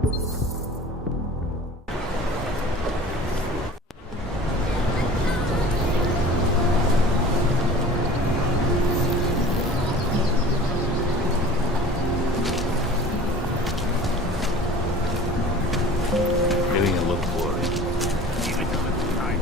Feeling a little worried, even though it's time.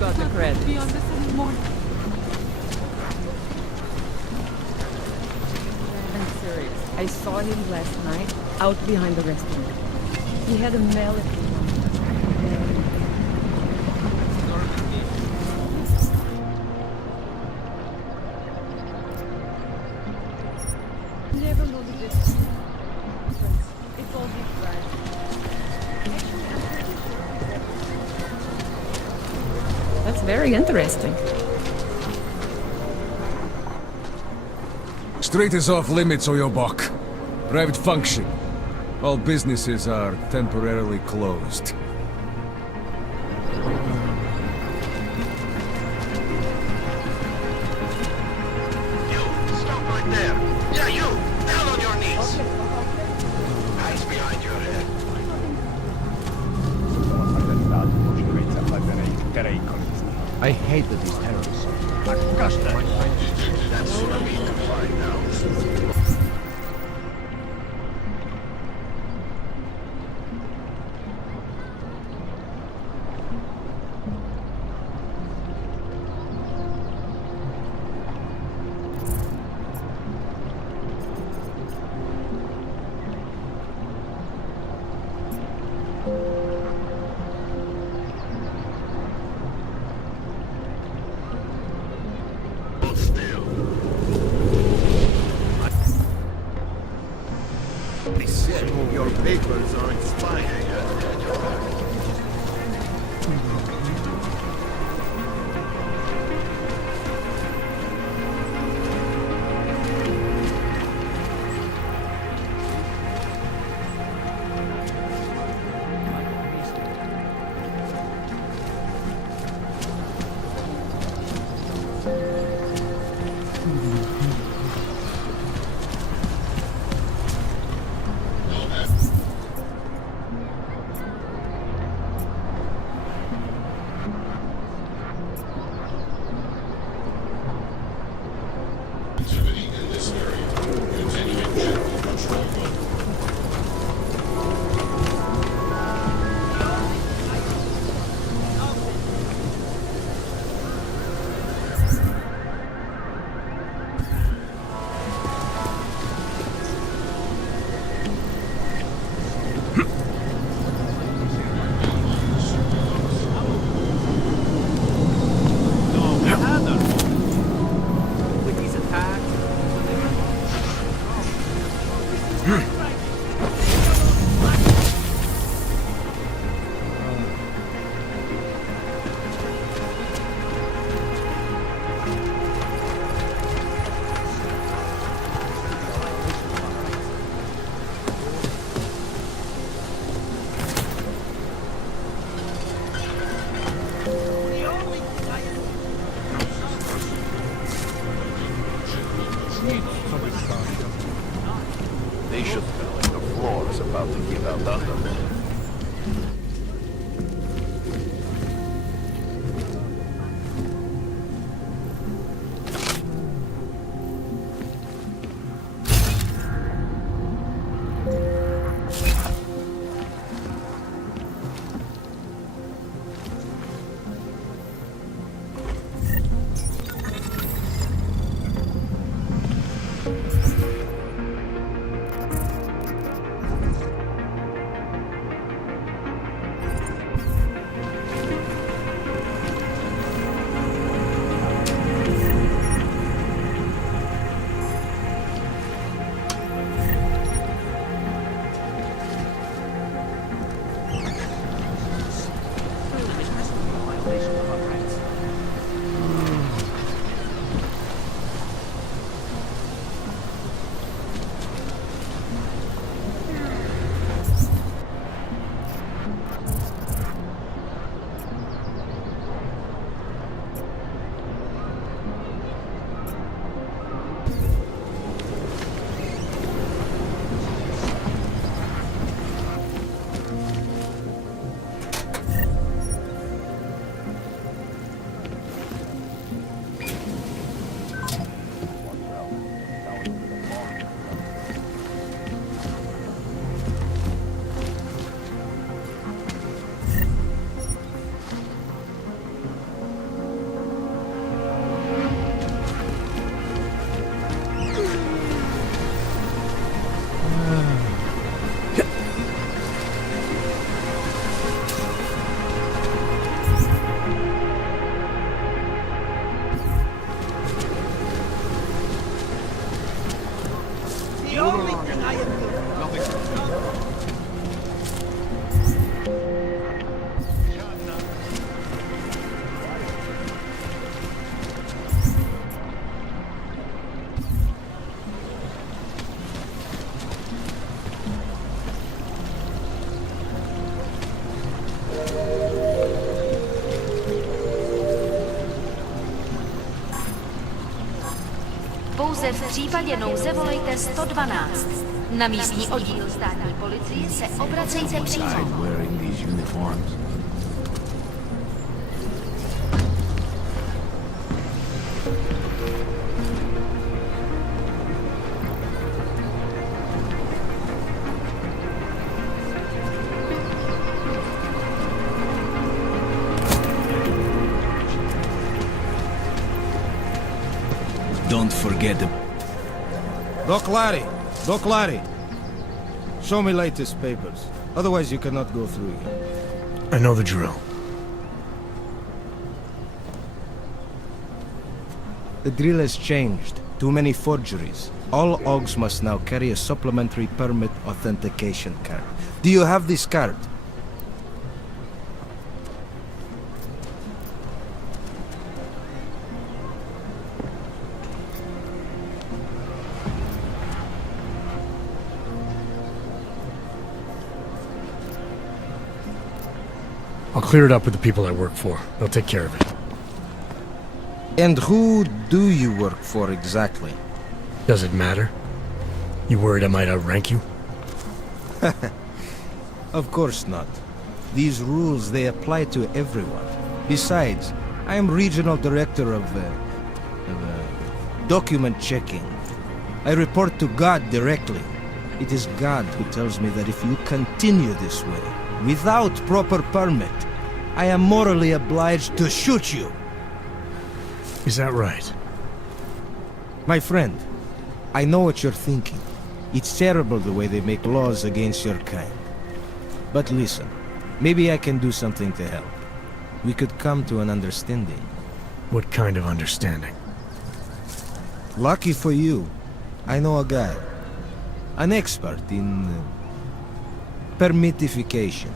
Got the credit. Beyond this anymore. I'm serious. I saw him last night out behind the restaurant. He had a melody. Never know the difference. It's all deep fried. Actually, I'm pretty sure that's very interesting. Street is off limits, Oyobok. Private function. All businesses are temporarily closed. You, stop right there! Yeah, you! Down on your knees! Eyes behind your head. I hate that these terrorists. That's what we can find out. They said your papers are expiring. Pouze v případě nouze volejte 112. Na místní oddíl státní policie se obracejte přímo. Wearing these uniforms. Don't forget the... Doc Larry! Show me latest papers. Otherwise you cannot go through here. I know the drill. The drill has changed. Too many forgeries. All OGs must now carry a supplementary permit authentication card. Do you have this card? I'll clear it up with the people I work for. They'll take care of it. And who do you work for exactly? Does it matter? You worried I might outrank you? Of course not. These rules, they apply to everyone. Besides, I am regional director of document checking. I report to God directly. It is God who tells me that if you continue this way, without proper permit, I am morally obliged to shoot you. Is that right? My friend, I know what you're thinking. It's terrible the way they make laws against your kind. But listen, maybe I can do something to help. We could come to an understanding. What kind of understanding? Lucky for you, I know a guy. An expert in permitification.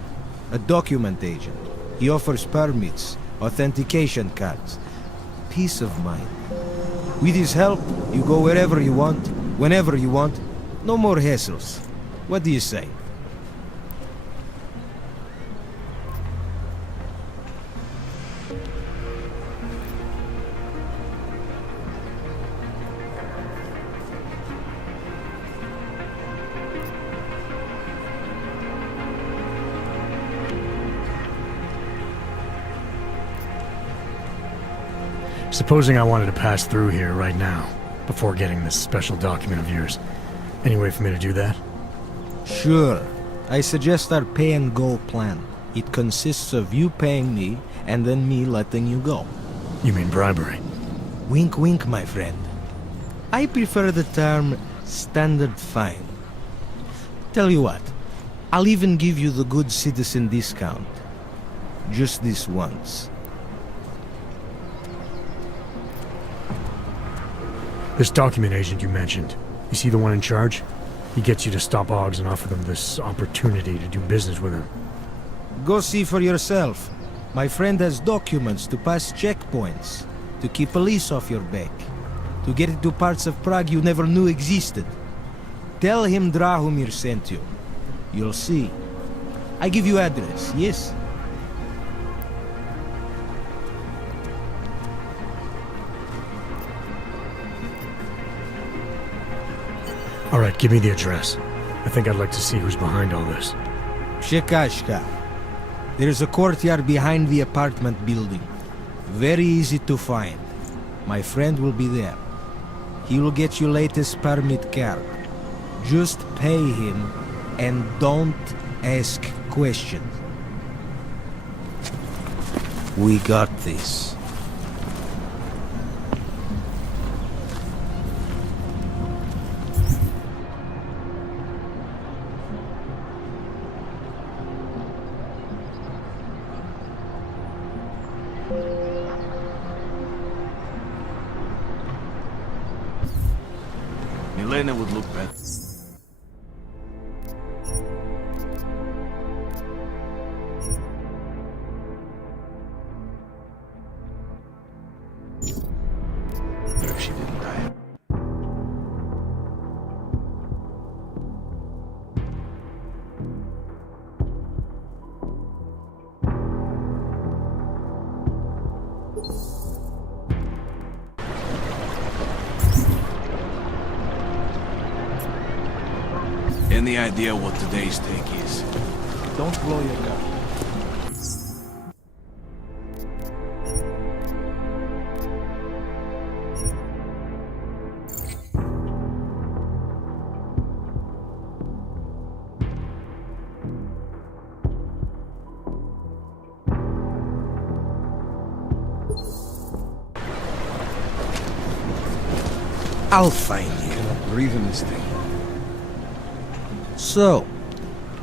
A document agent. He offers permits, authentication cards. Peace of mind. With his help, you go wherever you want, whenever you want. No more hassles. What do you say? Supposing I wanted to pass through here right now, before getting this special document of yours. Any way for me to do that? Sure. I suggest our pay-and-go plan. It consists of you paying me, and then me letting you go. You mean bribery? Wink wink, my friend. I prefer the term standard fine. Tell you what, I'll even give you the good citizen discount. Just this once. This document agent you mentioned, is he the one in charge? He gets you to stop OGs and offer them this opportunity to do business with him. Go see for yourself. My friend has documents to pass checkpoints, to keep police off your back, to get into parts of Prague you never knew existed. Tell him Drahomir sent you. You'll see. I give you address, yes? All right, give me the address. I think I'd like to see who's behind all this. Shekashka. There's a courtyard behind the apartment building. Very easy to find. My friend will be there. He will get you latest permit card. Just pay him and don't ask questions. We got this. Milena would look better. If she didn't die. Any idea what today's take is? Don't blow your cover. I'll find you. Breathe in this thing. So,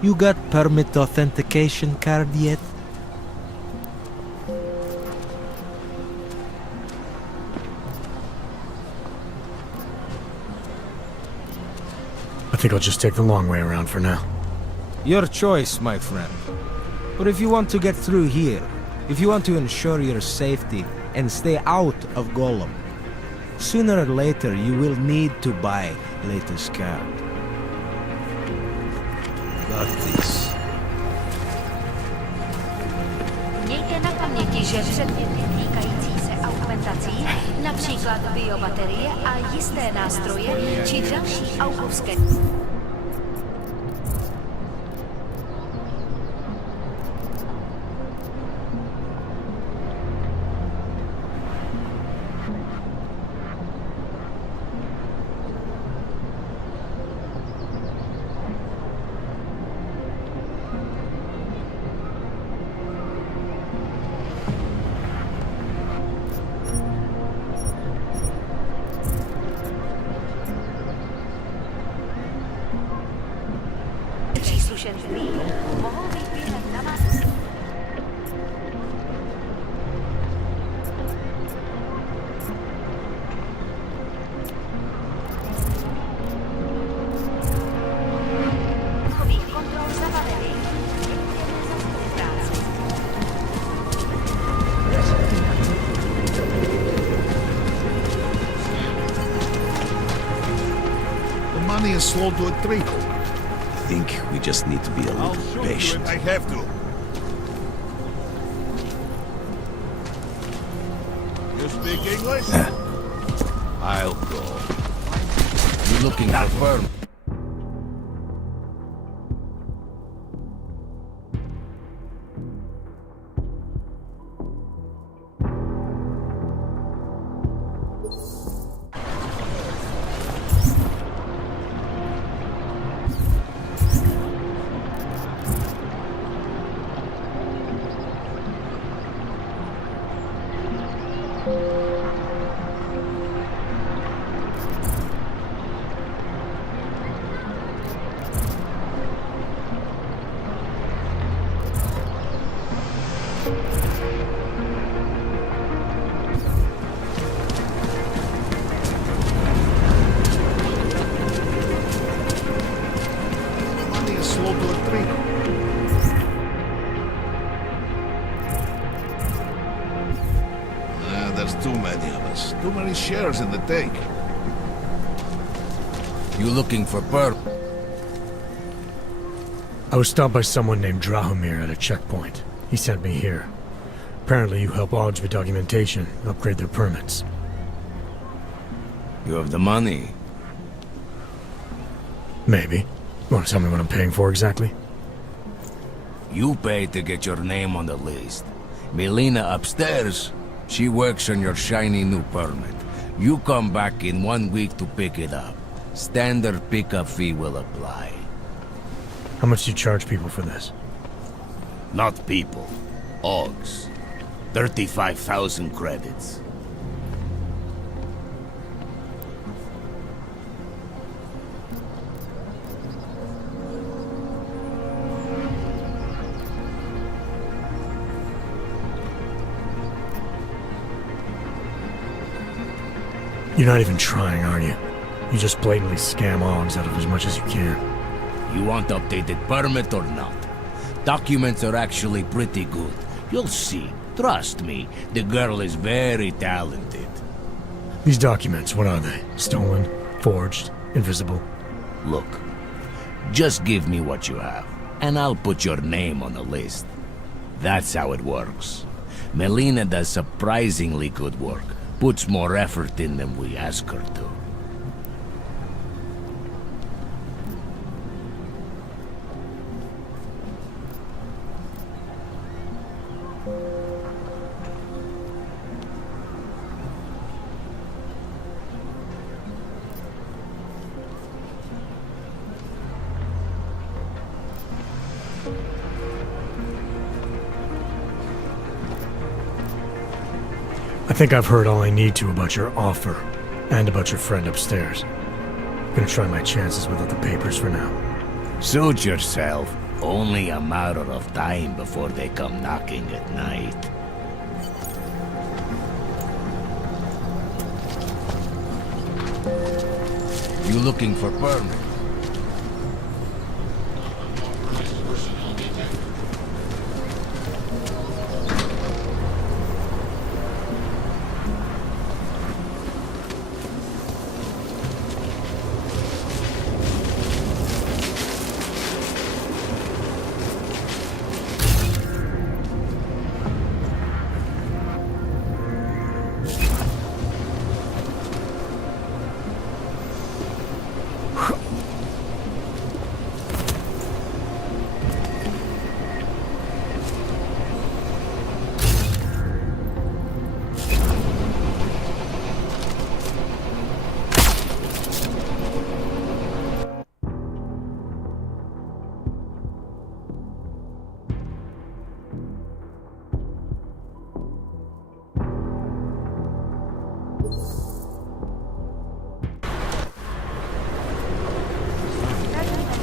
you got permit authentication card yet? I think I'll just take the long way around for now. Your choice, my friend. But if you want to get through here, if you want to ensure your safety and stay out of Golem, sooner or later you will need to buy latest card. Got this. Mějte na paměti, že předměty týkající se augmentací, například biobaterie a jisté nástroje či další augovské... příslušenství mohou vybírat na vás. Kontrol zabavený. Děkujeme za spolupráci. The money is slow to a trickle. I think we just need to be a little patient. I have to. You speak English? I'll go. You looking for firm? Slow to a trickle. There's too many of us. Too many shares in the take. You looking for Burp? I was stopped by someone named Drahomir at a checkpoint. He sent me here. Apparently you help Augs with documentation, upgrade their permits. You have the money. Maybe. You want to tell me what I'm paying for exactly? You pay to get your name on the list. Melina upstairs, she works on your shiny new permit. You come back in 1 week to pick it up. Standard pickup fee will apply. How much do you charge people for this? Not people. Augs. 35,000 credits. You're not even trying, are you? You just blatantly scam Augs out of as much as you can. You want updated permit or not? Documents are actually pretty good. You'll see. Trust me, the girl is very talented. These documents, what are they? Stolen? Forged? Invisible? Look, just give me what you have, and I'll put your name on the list. That's how it works. Melina does surprisingly good work. Puts more effort in than we ask her to. I think I've heard all I need to about your offer, and about your friend upstairs. I'm gonna try my chances without the papers for now. Suit yourself. Only a matter of time before they come knocking at night. You looking for permit?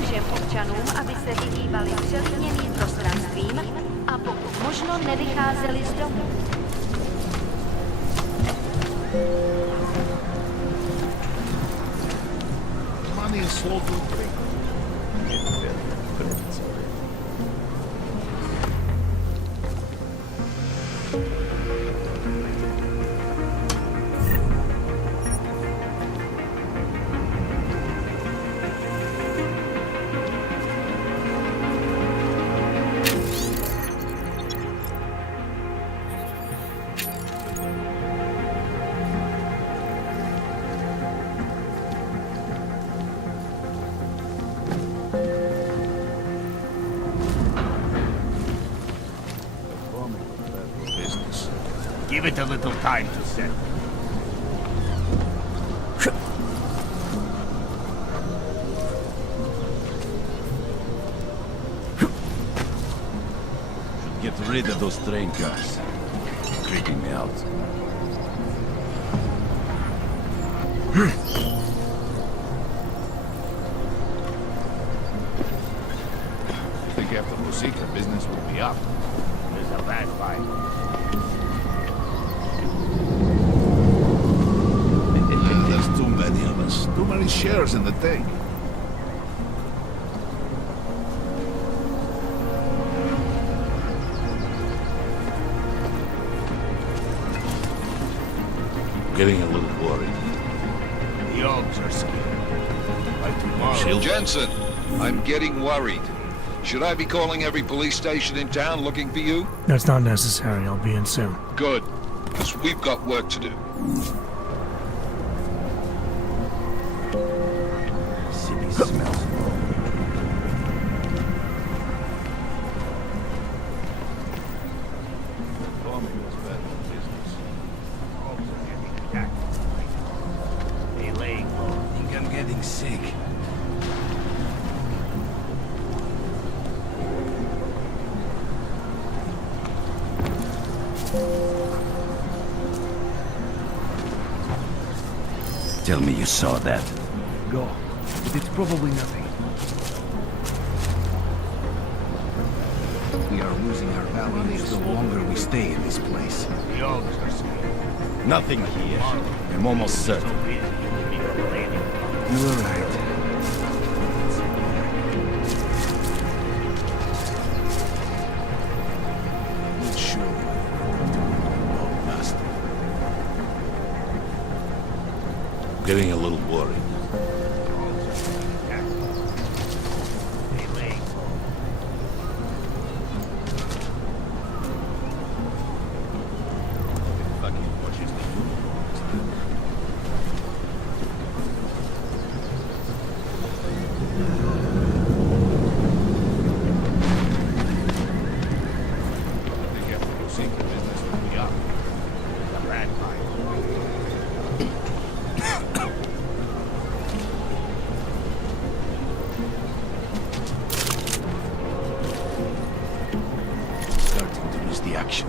Všem občanům, aby se vyhýbali přelidněným prostranstvím a pokud možno nevycházeli z domu. Money is slow to trickle. Give it a little time to set. Get rid of those train cars. Creeping me out. I think after Musica, business will be up. There's a bad fight. There's too many of us. Too many shares in the thing. Getting a little worried. The Ogs are scared. By tomorrow... Jensen, I'm getting worried. Should I be calling every police station in town looking for you? That's not necessary. I'll be in soon. Good, because we've got work to do. City smells. They laying low. I think I'm getting sick. Tell me you saw that. Go. But it's probably nothing. We are losing our values the longer we stay in this place. The Ogs are scared. Nothing here. I'm almost certain. So busy, you can be complaining. You were right. Not sure. Oh, nasty. Getting a little worried. They laying low. Fucking watches the I think after secret business would be up. The rat Starting to miss the action.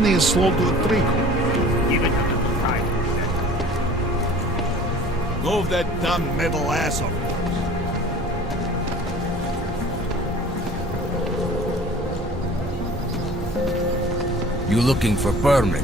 money is slow to a trickle. Move that dumb metal ass of yours. You looking for permit?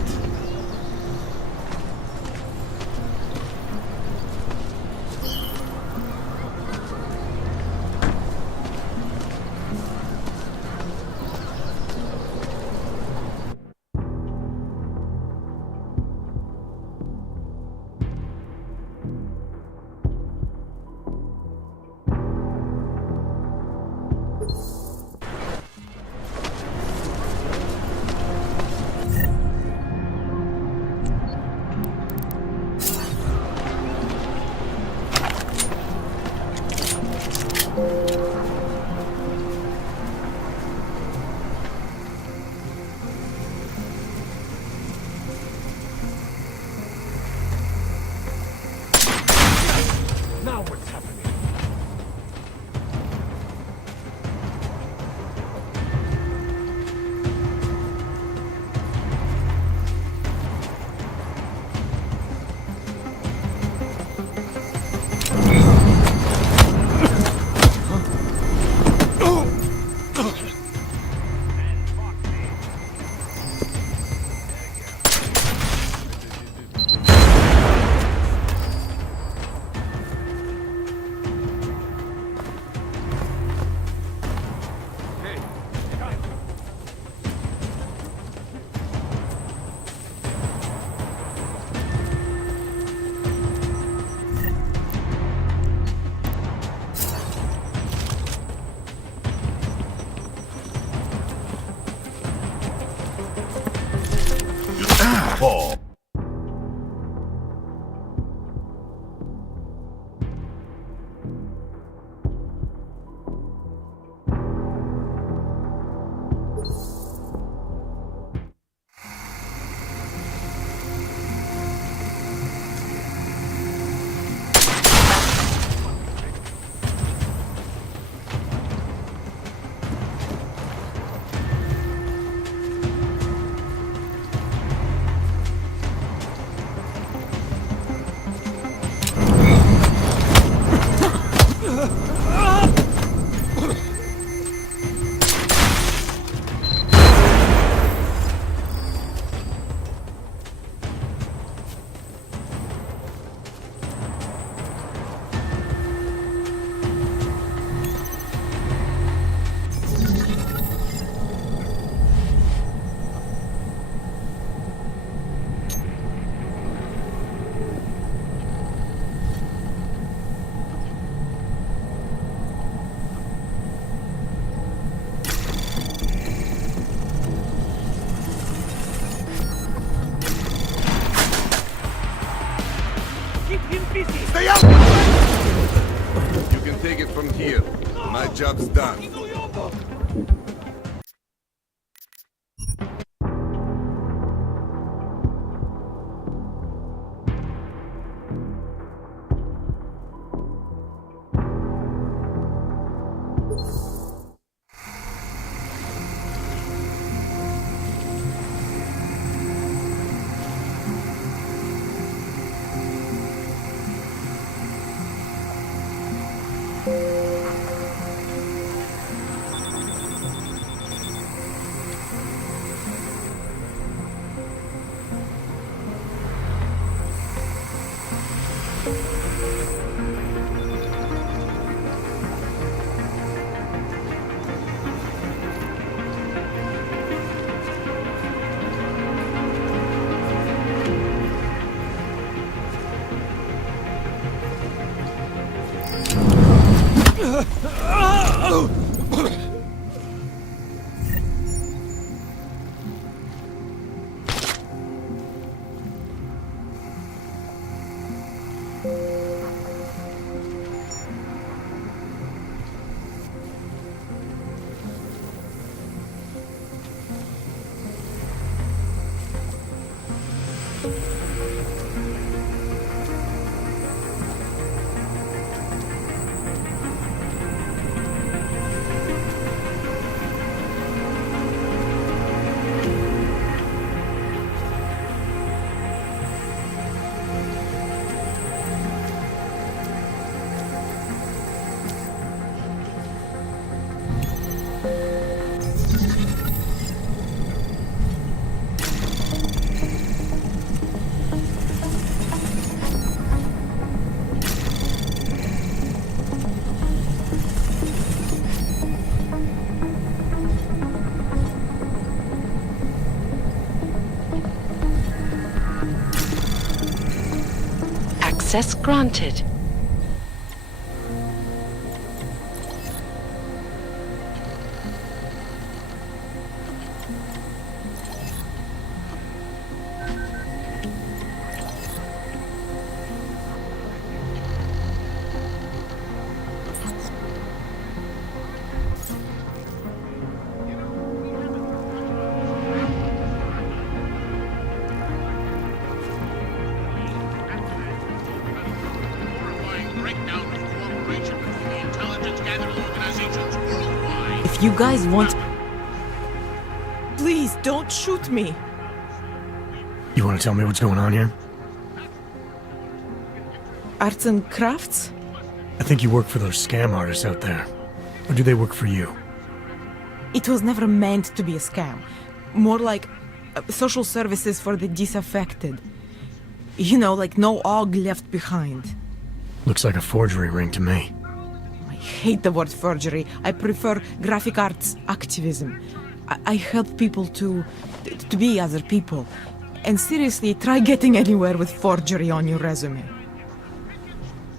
Paul. Stay out! You can take it from here. My job's done. Access granted. If you guys want... Please, don't shoot me! You want to tell me what's going on here? Arts and crafts? I think you work for those scam artists out there. Or do they work for you? It was never meant to be a scam. More like social services for the disaffected. You know, like no og left behind. Looks like a forgery ring to me. I hate the word forgery. I prefer graphic arts activism. I help people to be other people. And seriously, try getting anywhere with forgery on your resume.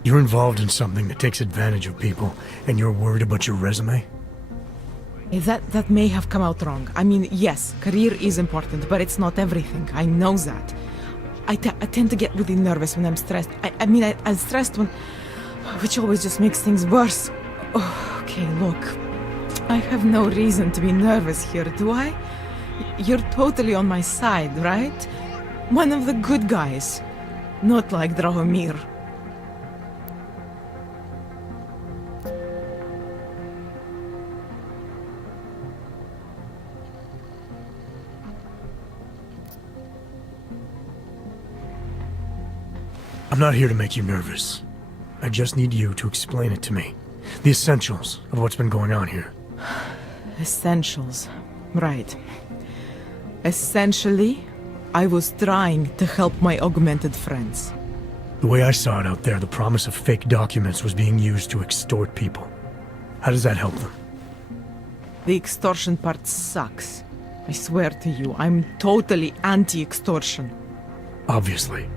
You're involved in something that takes advantage of people, and you're worried about your resume? That may have come out wrong. I mean, yes, career is important, but it's not everything. I know that. I tend to get really nervous when I'm stressed. I'm stressed when... which always just makes things worse. Oh, okay, look. I have no reason to be nervous here, do I? You're totally on my side, right? One of the good guys. Not like Drahomir. I'm not here to make you nervous. I just need you to explain it to me. The essentials of what's been going on here. Essentials. Right. Essentially, I was trying to help my augmented friends. The way I saw it out there, the promise of fake documents was being used to extort people. How does that help them? The extortion part sucks. I swear to you, I'm totally anti-extortion. Obviously.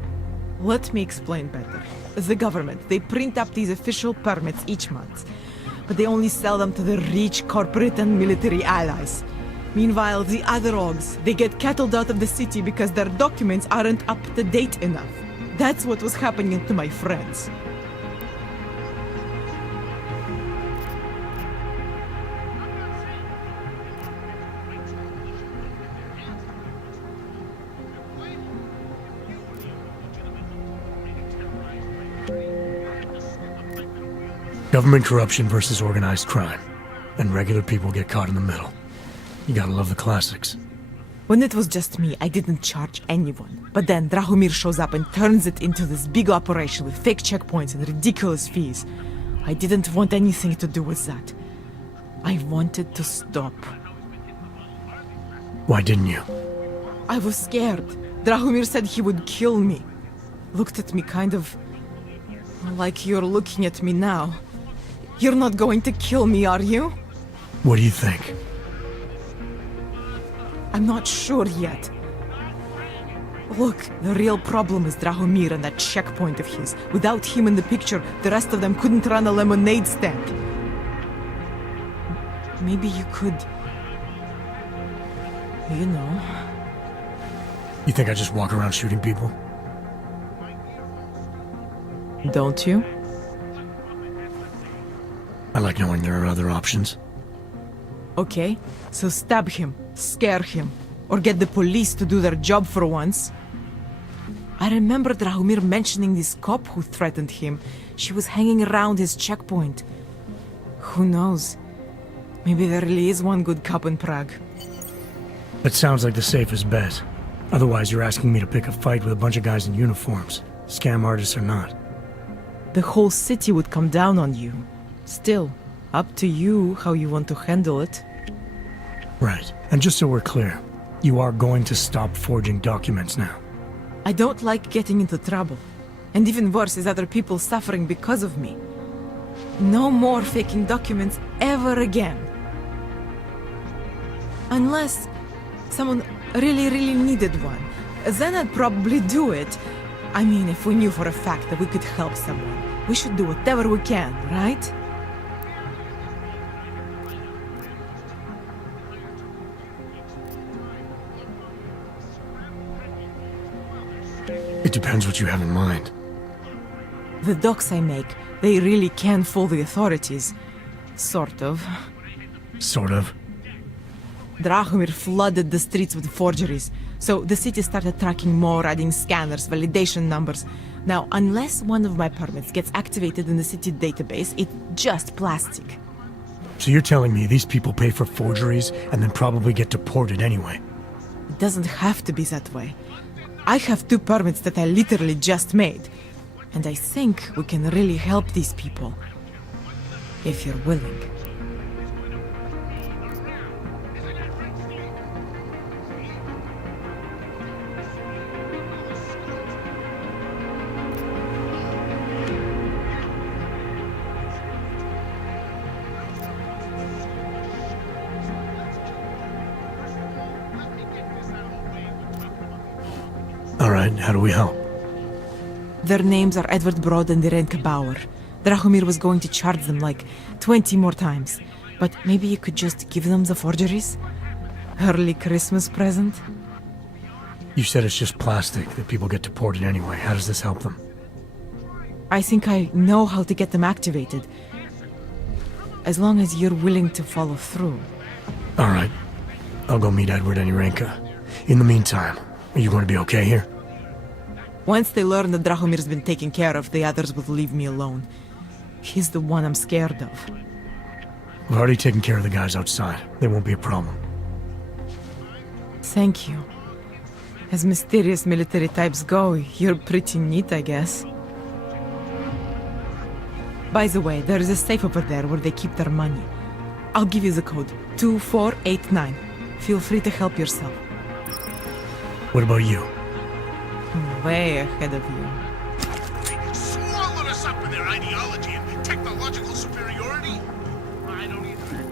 Let me explain better. The government, they print up these official permits each month, but they only sell them to the rich corporate and military allies. Meanwhile, the other orgs, they get cattled out of the city because their documents aren't up to date enough. That's what was happening to my friends. Government corruption versus organized crime. And regular people get caught in the middle. You gotta love the classics. When it was just me, I didn't charge anyone. But then Drahomir shows up and turns it into this big operation with fake checkpoints and ridiculous fees. I didn't want anything to do with that. I wanted to stop. Why didn't you? I was scared. Drahomir said he would kill me. Looked at me kind of... like you're looking at me now. You're not going to kill me, are you? What do you think? I'm not sure yet. Look, the real problem is Drahomir and that checkpoint of his. Without him in the picture, the rest of them couldn't run a lemonade stand. Maybe you could... you know... You think I just walk around shooting people? Don't you? I like knowing there are other options. Okay, so stab him, scare him, or get the police to do their job for once. I remember Drahomir mentioning this cop who threatened him. She was hanging around his checkpoint. Who knows? Maybe there really is one good cop in Prague. That sounds like the safest bet. Otherwise, you're asking me to pick a fight with a bunch of guys in uniforms, scam artists or not. The whole city would come down on you. Still, up to you how you want to handle it. Right. And just so we're clear, you are going to stop forging documents now. I don't like getting into trouble. And even worse is other people suffering because of me. No more faking documents ever again. Unless someone really needed one. Then I'd probably do it. I mean, if we knew for a fact that we could help someone, we should do whatever we can, right? It depends what you have in mind. The docks I make, they really can fool the authorities. Sort of. Sort of. Drahomir flooded the streets with forgeries, so the city started tracking more, adding scanners, validation numbers. Now, unless one of my permits gets activated in the city database, it's just plastic. So you're telling me these people pay for forgeries and then probably get deported anyway? It doesn't have to be that way. I have 2 permits that I literally just made, and I think we can really help these people. If you're willing. All right, how do we help? Their names are Edward Broad and Irenka Bauer. Drahomir was going to charge them like 20 more times. But maybe you could just give them the forgeries? Early Christmas present? You said it's just plastic, that people get deported anyway. How does this help them? I think I know how to get them activated. As long as you're willing to follow through. All right. I'll go meet Edward and Irenka. In the meantime, are you going to be okay here? Once they learn that Drahomir's been taken care of, the others will leave me alone. He's the one I'm scared of. We've already taken care of the guys outside. They won't be a problem. Thank you. As mysterious military types go, you're pretty neat, I guess. By the way, there is a safe over there where they keep their money. I'll give you the code, 2489. Feel free to help yourself. What about you? Way ahead of you. Swallowed us up with their ideology and technological superiority? I don't either.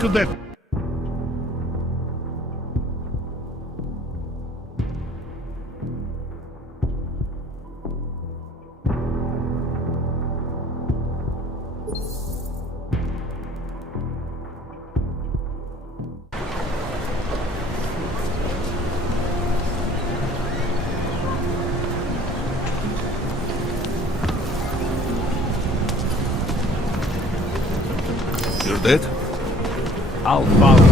Cadet. You're dead? I'll follow.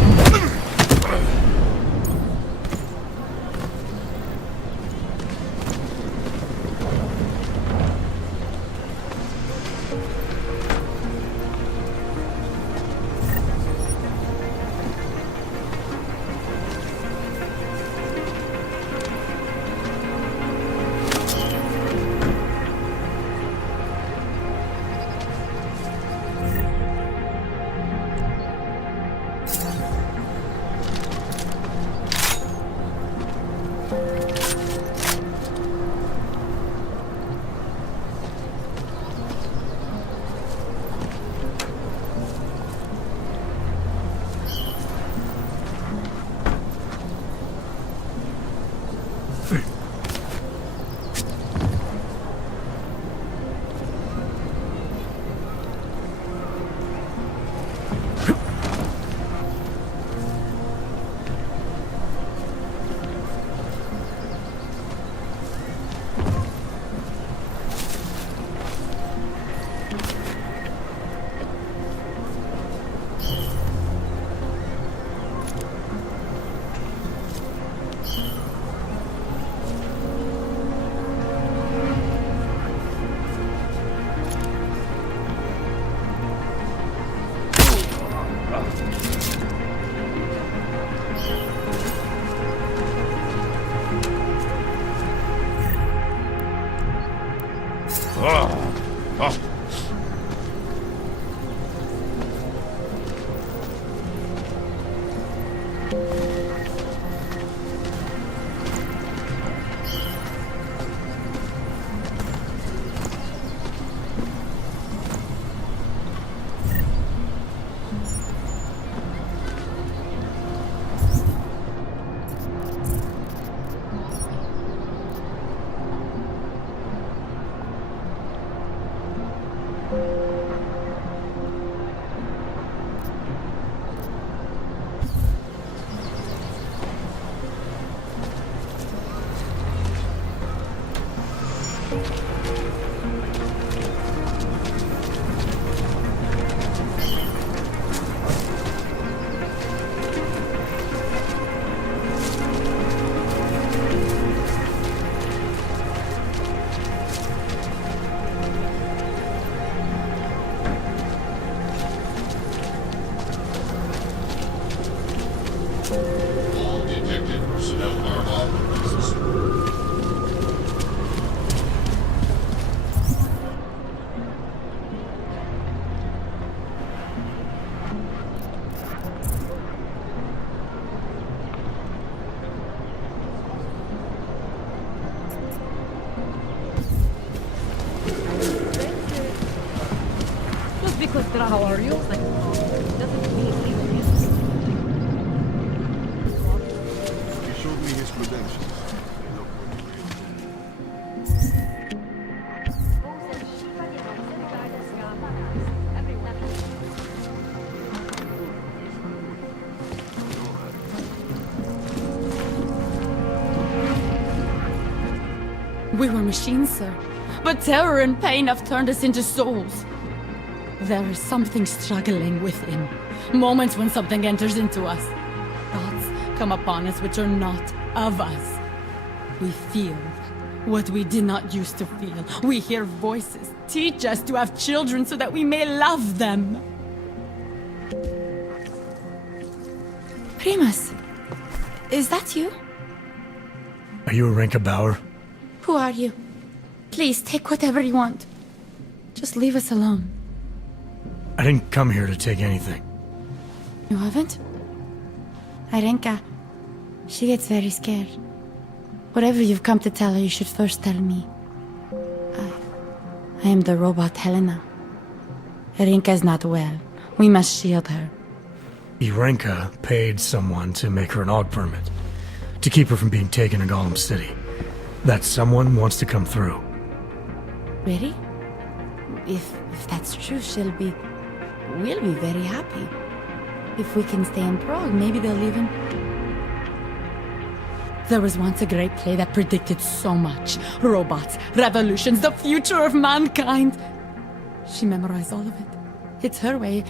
How are you? He showed me his credentials. We were machines, sir. But terror and pain have turned us into souls. There is something struggling within. Moments when something enters into us. Thoughts come upon us which are not of us. We feel what we did not used to feel. We hear voices teach us to have children so that we may love them. Primus, is that you? Are you a Renka Bauer? Who are you? Please, take whatever you want. Just leave us alone. I didn't come here to take anything. You haven't? Arenka, she gets very scared. Whatever you've come to tell her, you should first tell me. I am the robot Helena. Arenka is not well. We must shield her. Irenka paid someone to make her an AUG permit, to keep her from being taken to Gollum City. That someone wants to come through. Really? If that's true, we'll be very happy. If we can stay in Prague, maybe they'll even... There was once a great play that predicted so much. Robots, revolutions, the future of mankind. She memorized all of it. It's her way.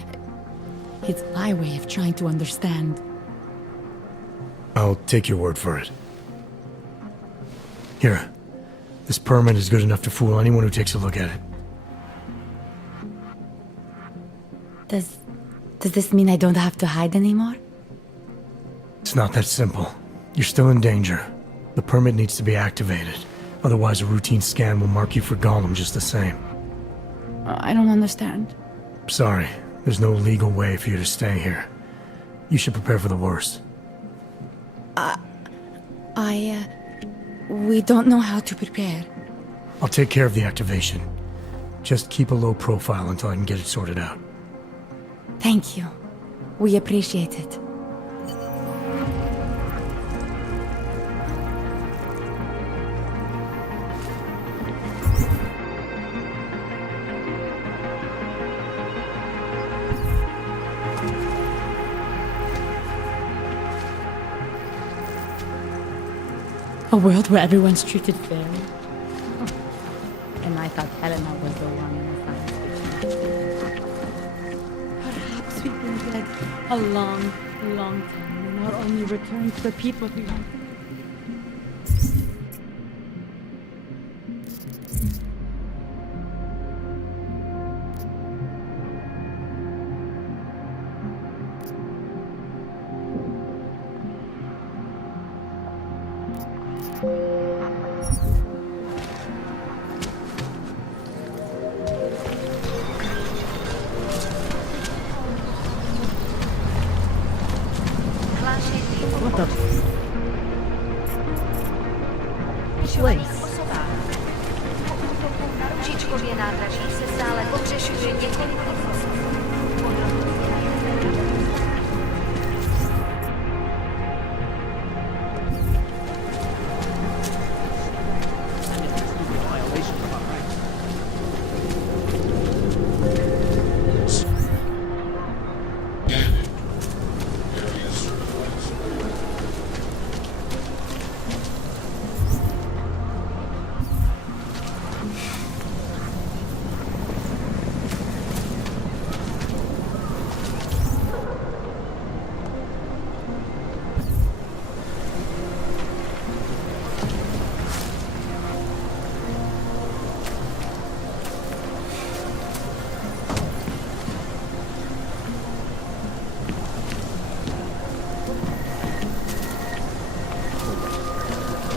It's my way of trying to understand. I'll take your word for it. Here. This permit is good enough to fool anyone who takes a look at it. Does this mean I don't have to hide anymore? It's not that simple. You're still in danger. The permit needs to be activated. Otherwise, a routine scan will mark you for Gollum just the same. I don't understand. Sorry. There's no legal way for you to stay here. You should prepare for the worst. We don't know how to prepare. I'll take care of the activation. Just keep a low profile until I can get it sorted out. Thank you. We appreciate it. A world where everyone's treated fairly. And I thought Helena was the one in science fiction. Perhaps we've been dead a long, long time, and our only return to repeat what we want. What the... Na Růžičkově nádraží se stále pohřešuje několik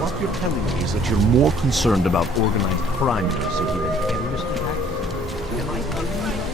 What you're telling me is that you're more concerned about organized crime in your city than terrorist attacks? Am I hearing you right?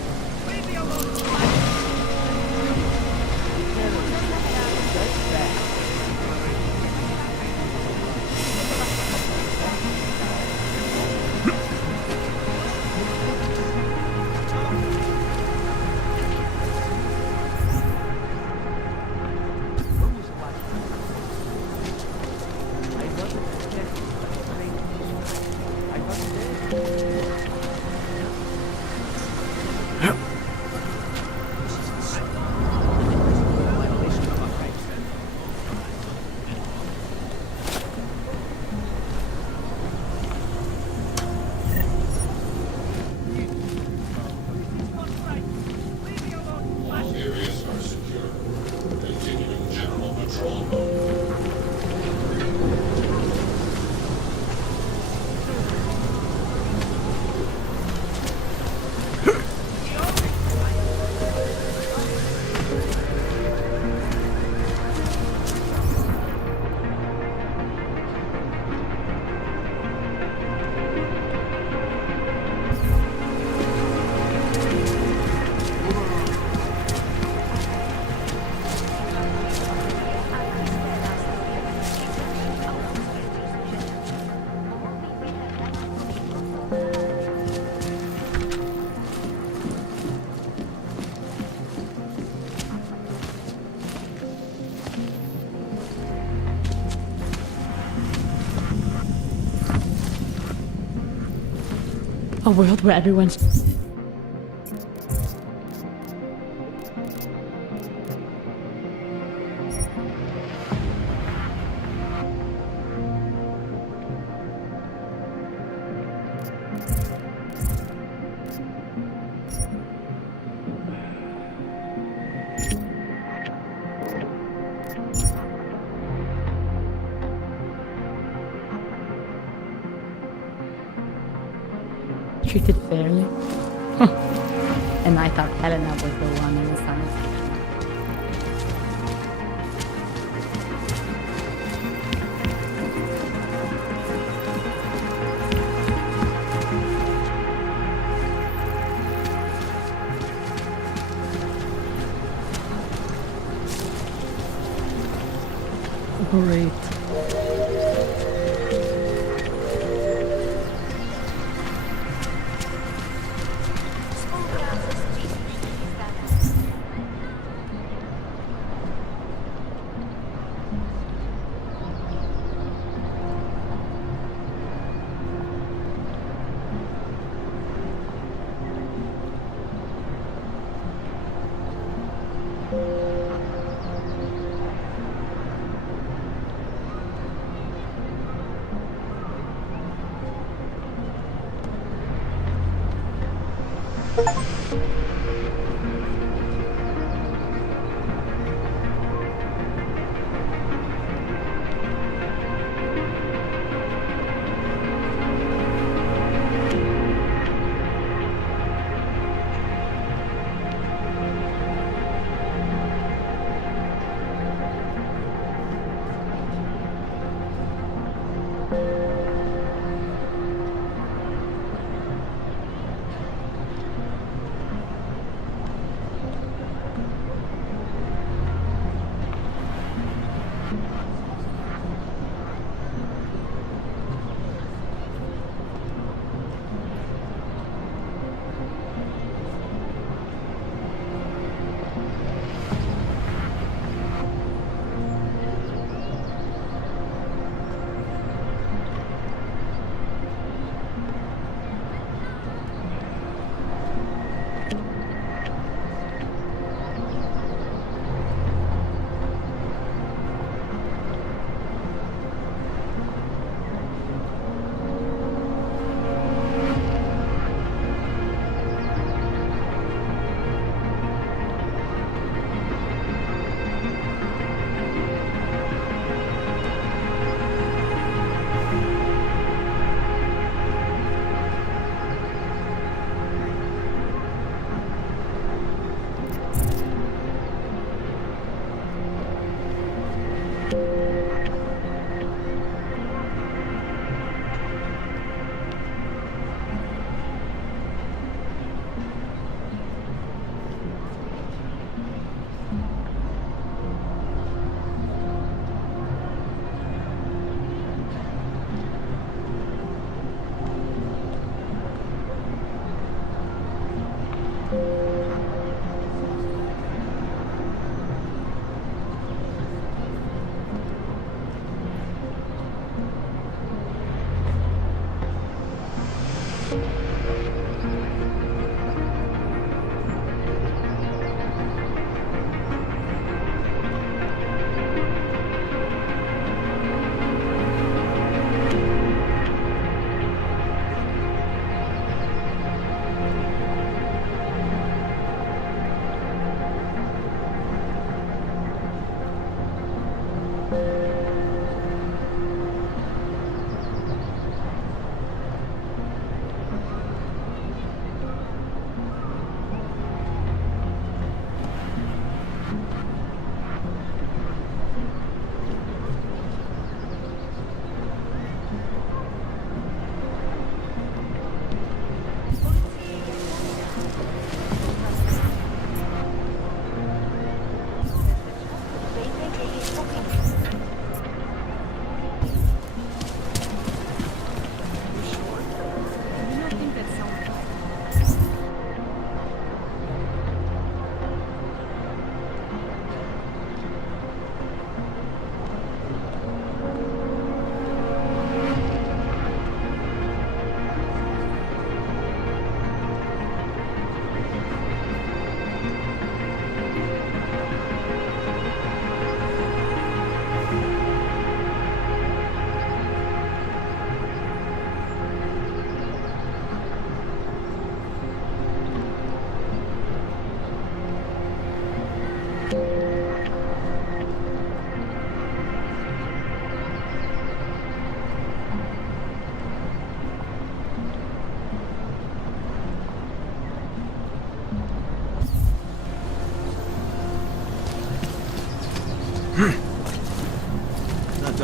A world where everyone's... treated fairly. And I thought Helena was the one in the science fiction. Great.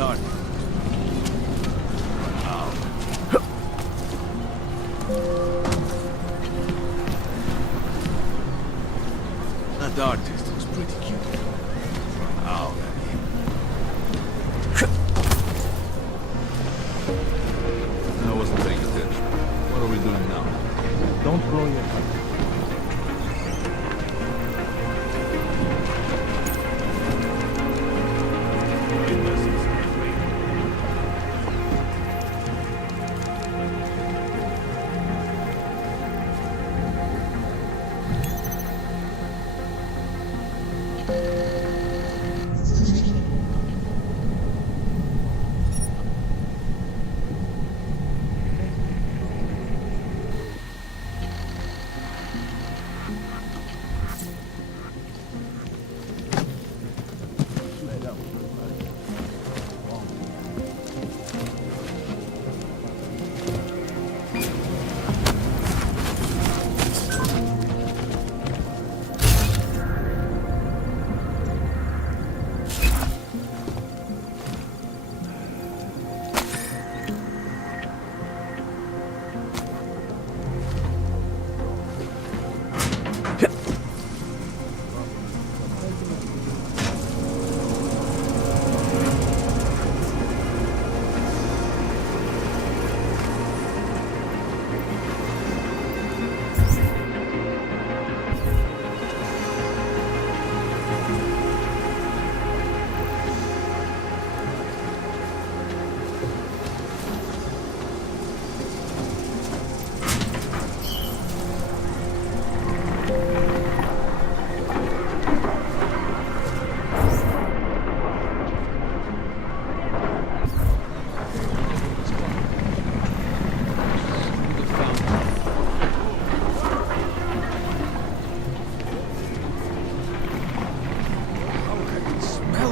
artist. That artist was pretty cute. Oh, I wasn't paying attention. What are we doing now? Don't blow your cover.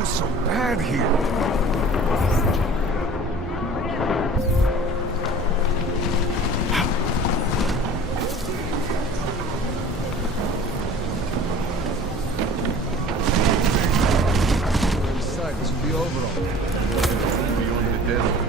So bad here. Inside, this will be over all. Beyond the desert.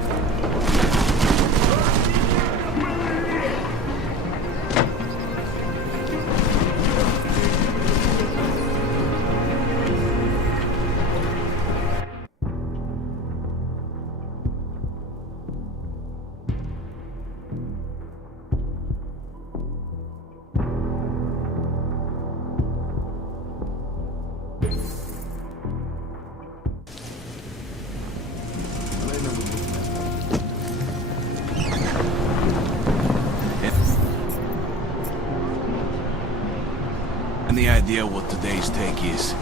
Any idea what today's take is?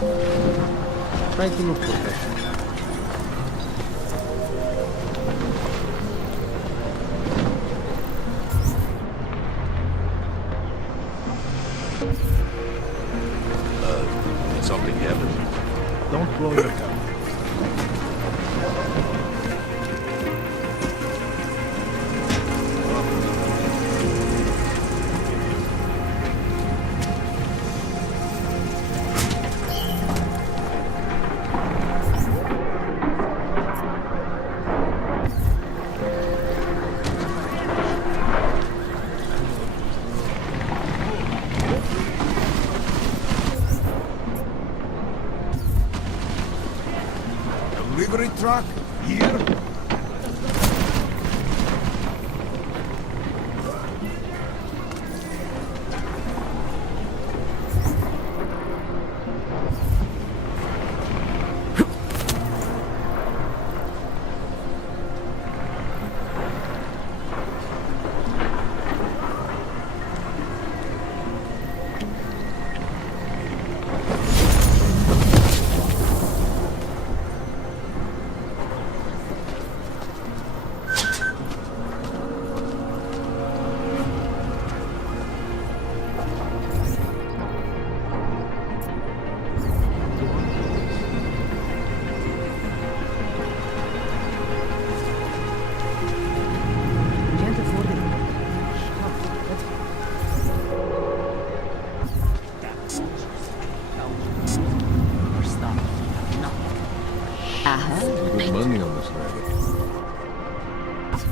Try to look professional. Something happened? Don't blow your cover. Delivery truck? Here?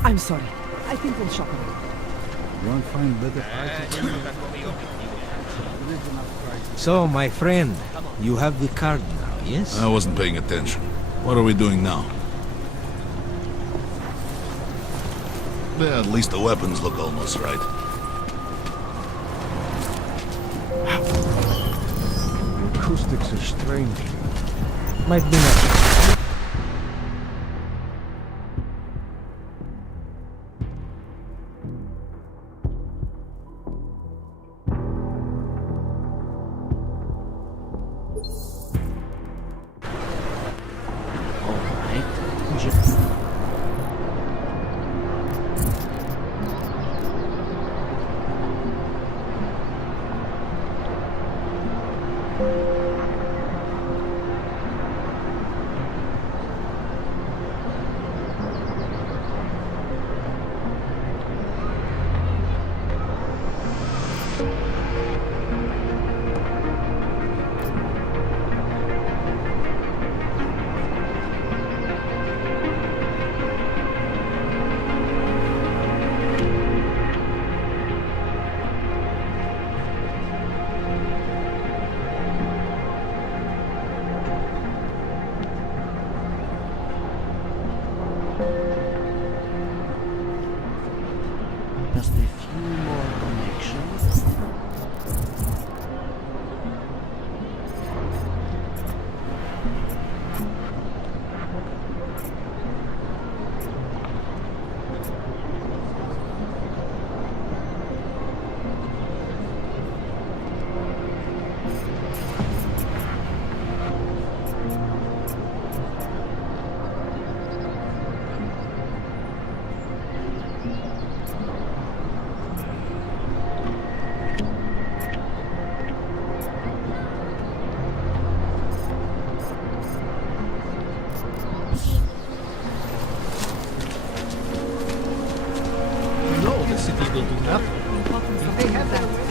I'm sorry. I think we'll shop around. Won't find better prices. So, my friend, you have the card now, yes? I wasn't paying attention. What are we doing now? Yeah, at least the weapons look almost right. The acoustics are strange. Might be natural. Just a few more connections. No, the city will do nothing. They have their way.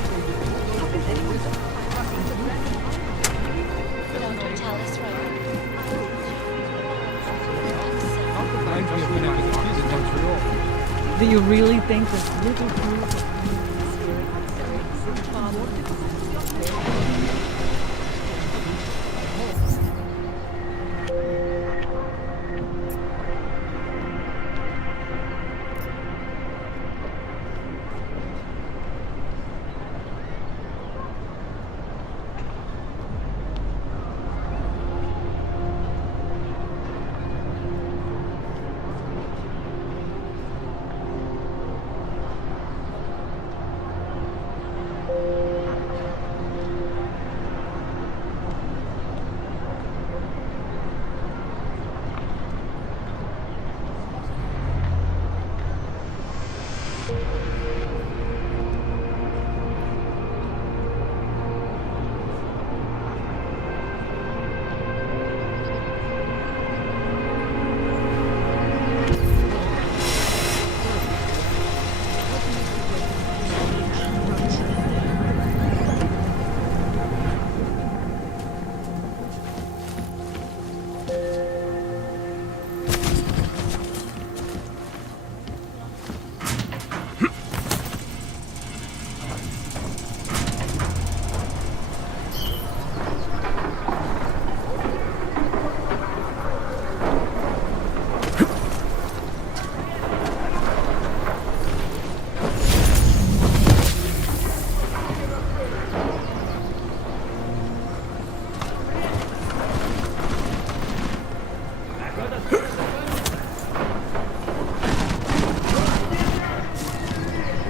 Do you really think this little group of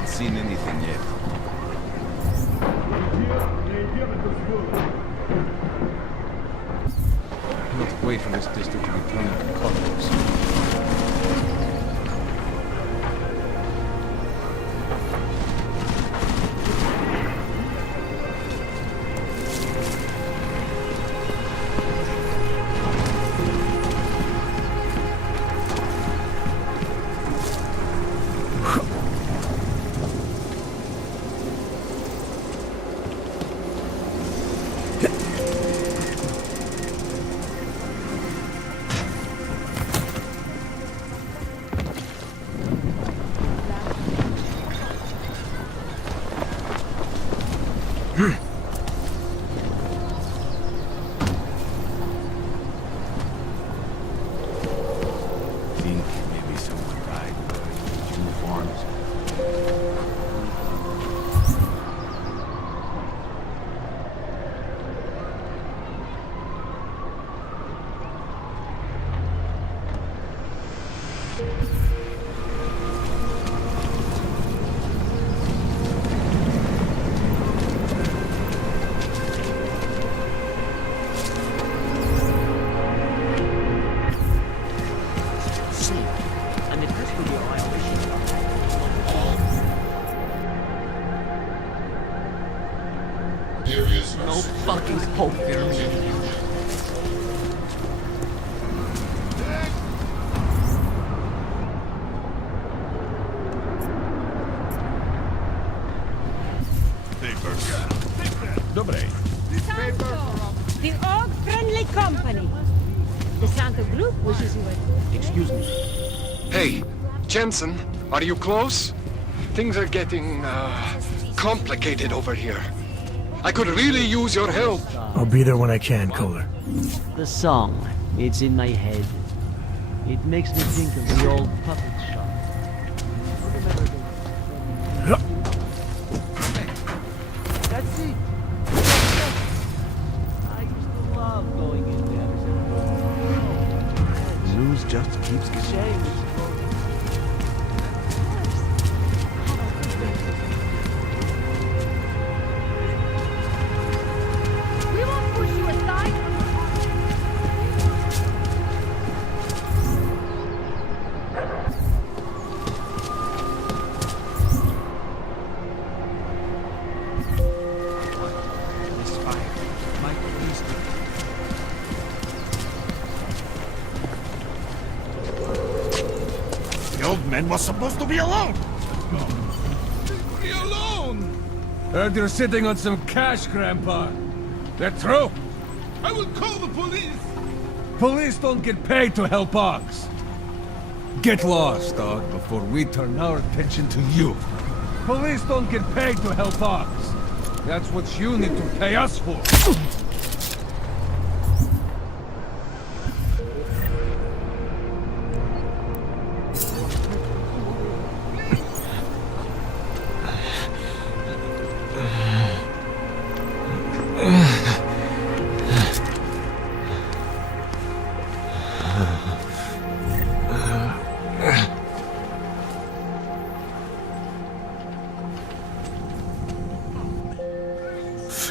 Seen anything yet? Cannot wait for this district to be permanently closed. someone died wearing uniforms. No fucking hope there, man. Добрый. The Og Friendly Company. The Santo Group wishes you a... Excuse me. Hey, Jensen, are you close? Things are getting, complicated over here. I could really use your help. I'll be there when I can, Kohler. The song, it's in my head. It makes me think of the old puppet shop. That's it. I used to love going in there. News just keeps getting... We won't push you aside from the... The old man was supposed to be alone. Be alone! Heard you're sitting on some cash, Grandpa. That true? I will call the police. Police don't get paid to help Ox. Get lost, dog, before we turn our attention to you. Police don't get paid to help Ox. That's what you need to pay us for.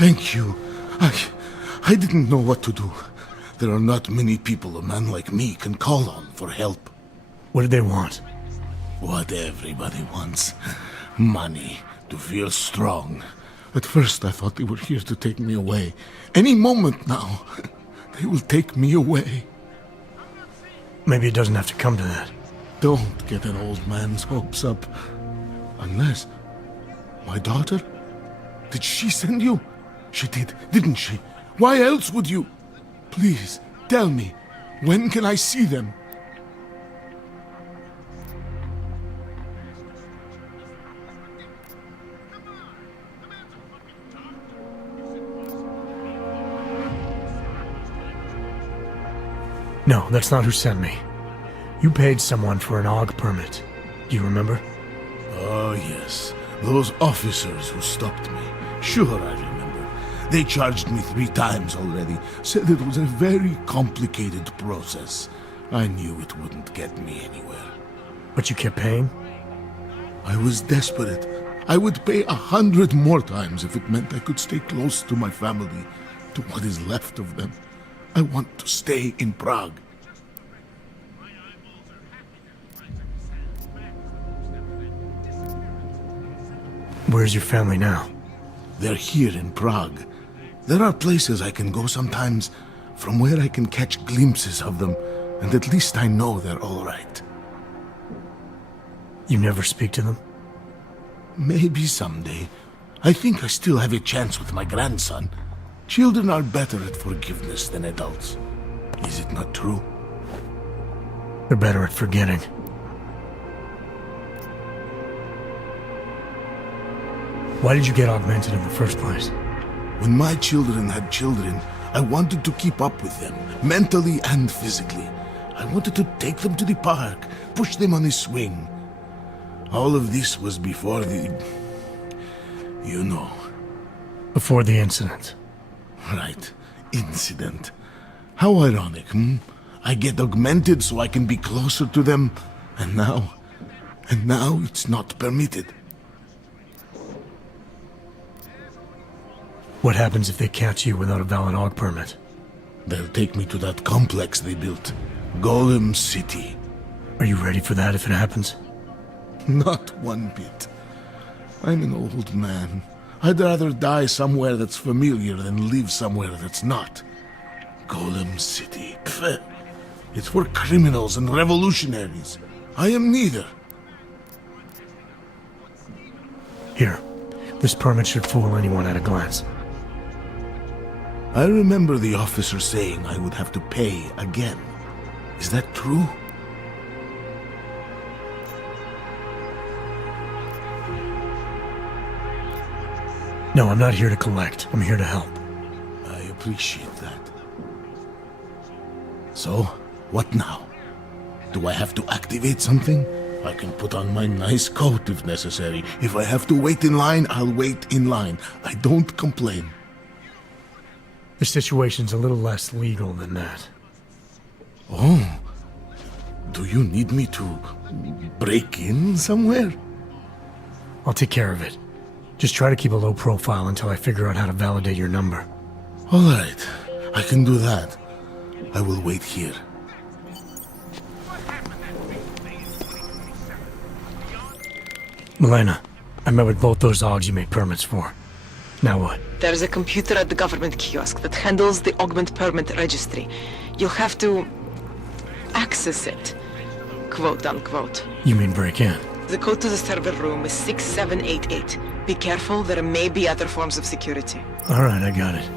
Thank you. I didn't know what to do. There are not many people a man like me can call on for help. What did they want? What everybody wants. Money. To feel strong. At first I thought they were here to take me away. Any moment now, they will take me away. Maybe it doesn't have to come to that. Don't get an old man's hopes up. Unless... My daughter? Did she send you? She did, didn't she? Why else would you? Please, tell me. When can I see them? No, that's not who sent me. You paid someone for an AUG permit. Do you remember? Oh, yes. Those officers who stopped me. Sure, I remember. They charged me 3 times already. Said it was a very complicated process. I knew it wouldn't get me anywhere. But you kept paying? I was desperate. I would pay 100 more times if it meant I could stay close to my family, to what is left of them. I want to stay in Prague. Where's your family now? They're here in Prague. There are places I can go sometimes, from where I can catch glimpses of them, and at least I know they're all right. You never speak to them? Maybe someday. I think I still have a chance with my grandson. Children are better at forgiveness than adults. Is it not true? They're better at forgetting. Why did you get augmented in the first place? When my children had children, I wanted to keep up with them, mentally and physically. I wanted to take them to the park, push them on the swing. All of this was before the... you know. Before the incident. Right. Incident. How ironic, hmm? I get augmented so I can be closer to them, and now it's not permitted. What happens if they catch you without a valid AUG permit? They'll take me to that complex they built. Golem City. Are you ready for that if it happens? Not one bit. I'm an old man. I'd rather die somewhere that's familiar than live somewhere that's not. Golem City. Pfft. It's for criminals and revolutionaries. I am neither. Here. This permit should fool anyone at a glance. I remember the officer saying I would have to pay again. Is that true? No, I'm not here to collect. I'm here to help. I appreciate that. So, what now? Do I have to activate something? I can put on my nice coat if necessary. If I have to wait in line, I'll wait in line. I don't complain. The situation's a little less legal than that. Oh. Do you need me to break in somewhere? I'll take care of it. Just try to keep a low profile until I figure out how to validate your number. All right. I can do that. I will wait here. Milena, I met with both those AUGs you made permits for. Now what? There's a computer at the government kiosk that handles the augment permit registry. You'll have to access it, quote unquote. You mean break in? The code to the server room is 6788. Be careful, there may be other forms of security. All right, I got it.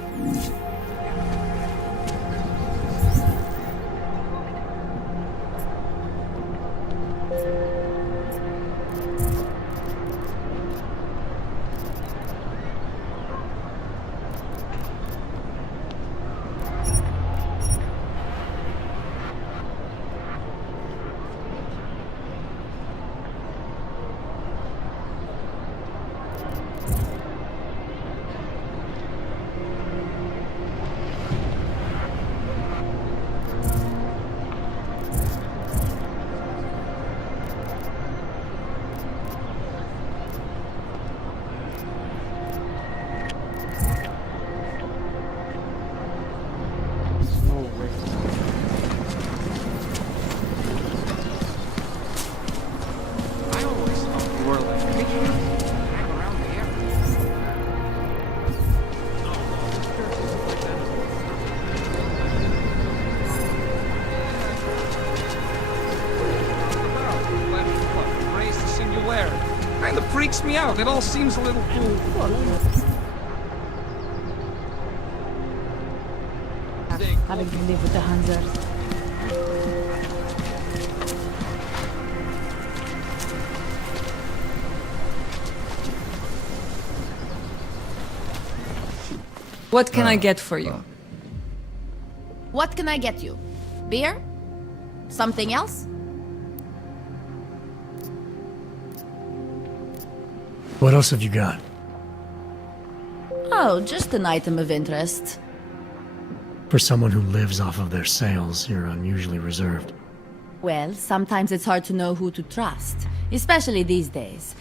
Kinda freaks me out. It all seems a little cool. Having to live with the Hunters. What can I get for you? What can I get you? Beer? Something else? What else have you got? Oh, just an item of interest. For someone who lives off of their sales, you're unusually reserved. Well, sometimes it's hard to know who to trust, especially these days.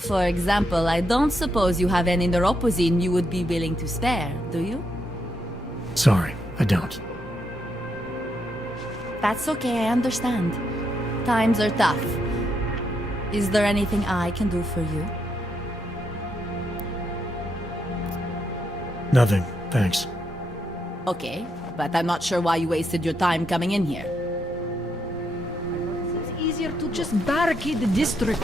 For example, I don't suppose you have any neuropozyne you would be willing to spare, do you? Sorry, I don't. That's okay, I understand. Times are tough. Is there anything I can do for you? Nothing, thanks. Okay, but I'm not sure why you wasted your time coming in here. It's easier to just barricade the district.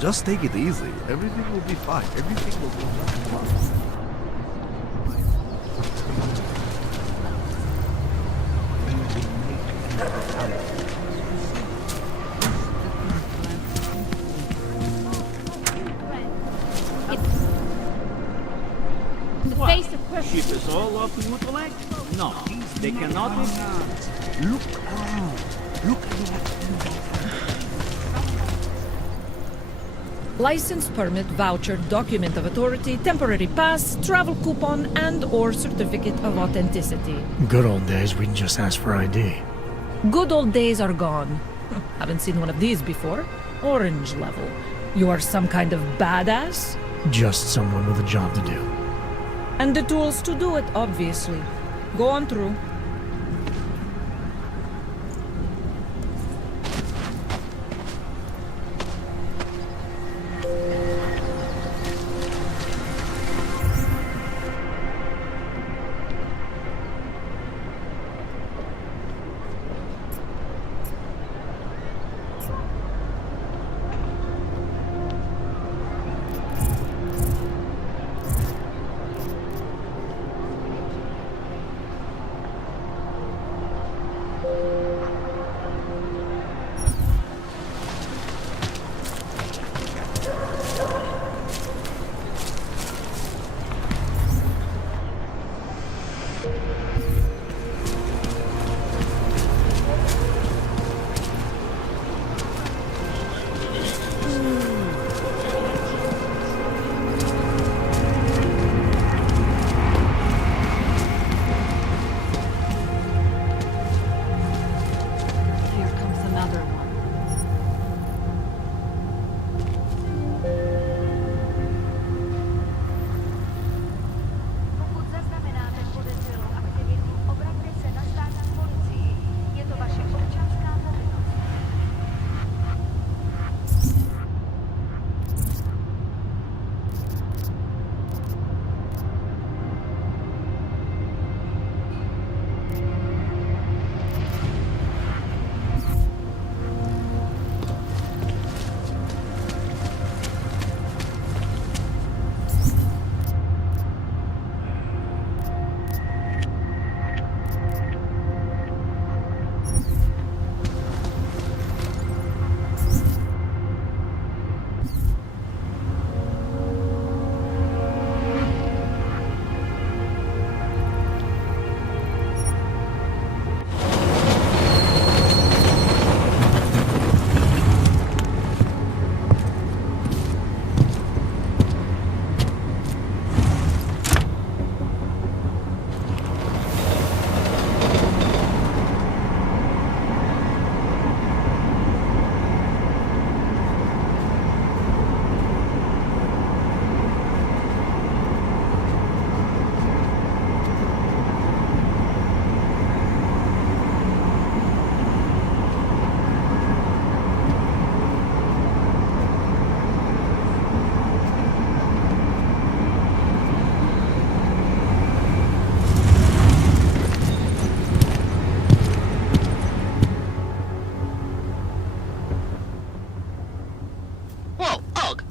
Just take it easy. Everything will be fine. Everything will be fine. Mutilate? No, they cannot. Look around. Look License, permit, voucher, document of authority, temporary pass, travel coupon, and/or certificate of authenticity. Good old days, we'd just ask for ID. Good old days are gone. Haven't seen one of these before. Orange level. You are some kind of badass? Just someone with a job to do. And the tools to do it, obviously. Go on through.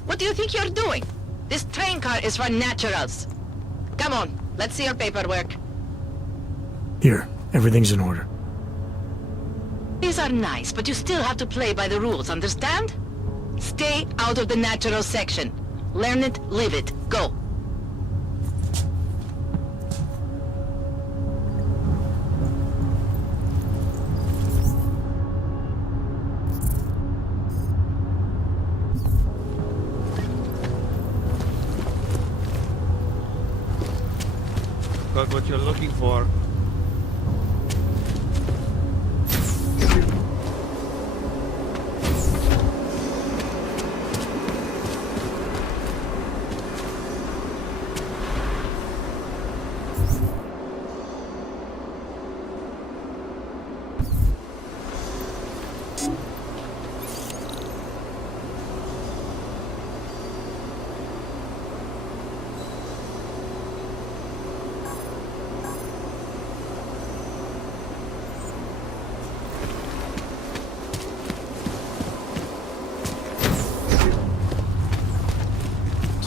What do you think you're doing? This train car is for naturals. Come on, let's see your paperwork. Here, everything's in order. These are nice, but you still have to play by the rules, understand? Stay out of the natural section. Learn it, live it. Go. Got what you're looking for.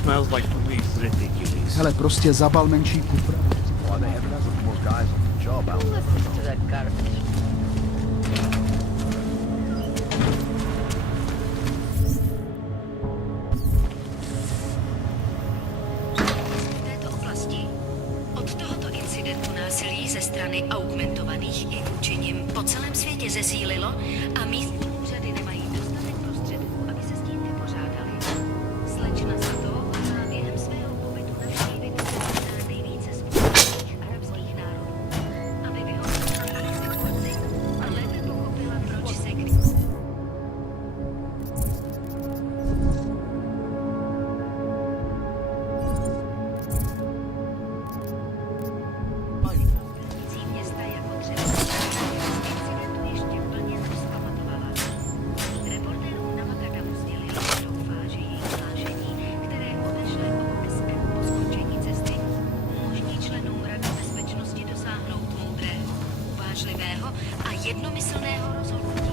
Smells like police. Ridiculous. Hele, prostě zabal menší kupravu. Why they haven't put more guys on the job out there? Listen to that garbage. V této oblasti od tohoto incidentu násilí ze strany augmentovaných i vůči nim po celém světě zesílilo a místní úřady nemají dostatek prostředků, aby se s tím vypořádali. Slečna Sato hodlá během svého pobytu navštívit nejvíce společných arabských národů, aby vyhodnotila jejich situaci a lépe pochopila, proč se kdy... a jednomyslného rozhodnutí.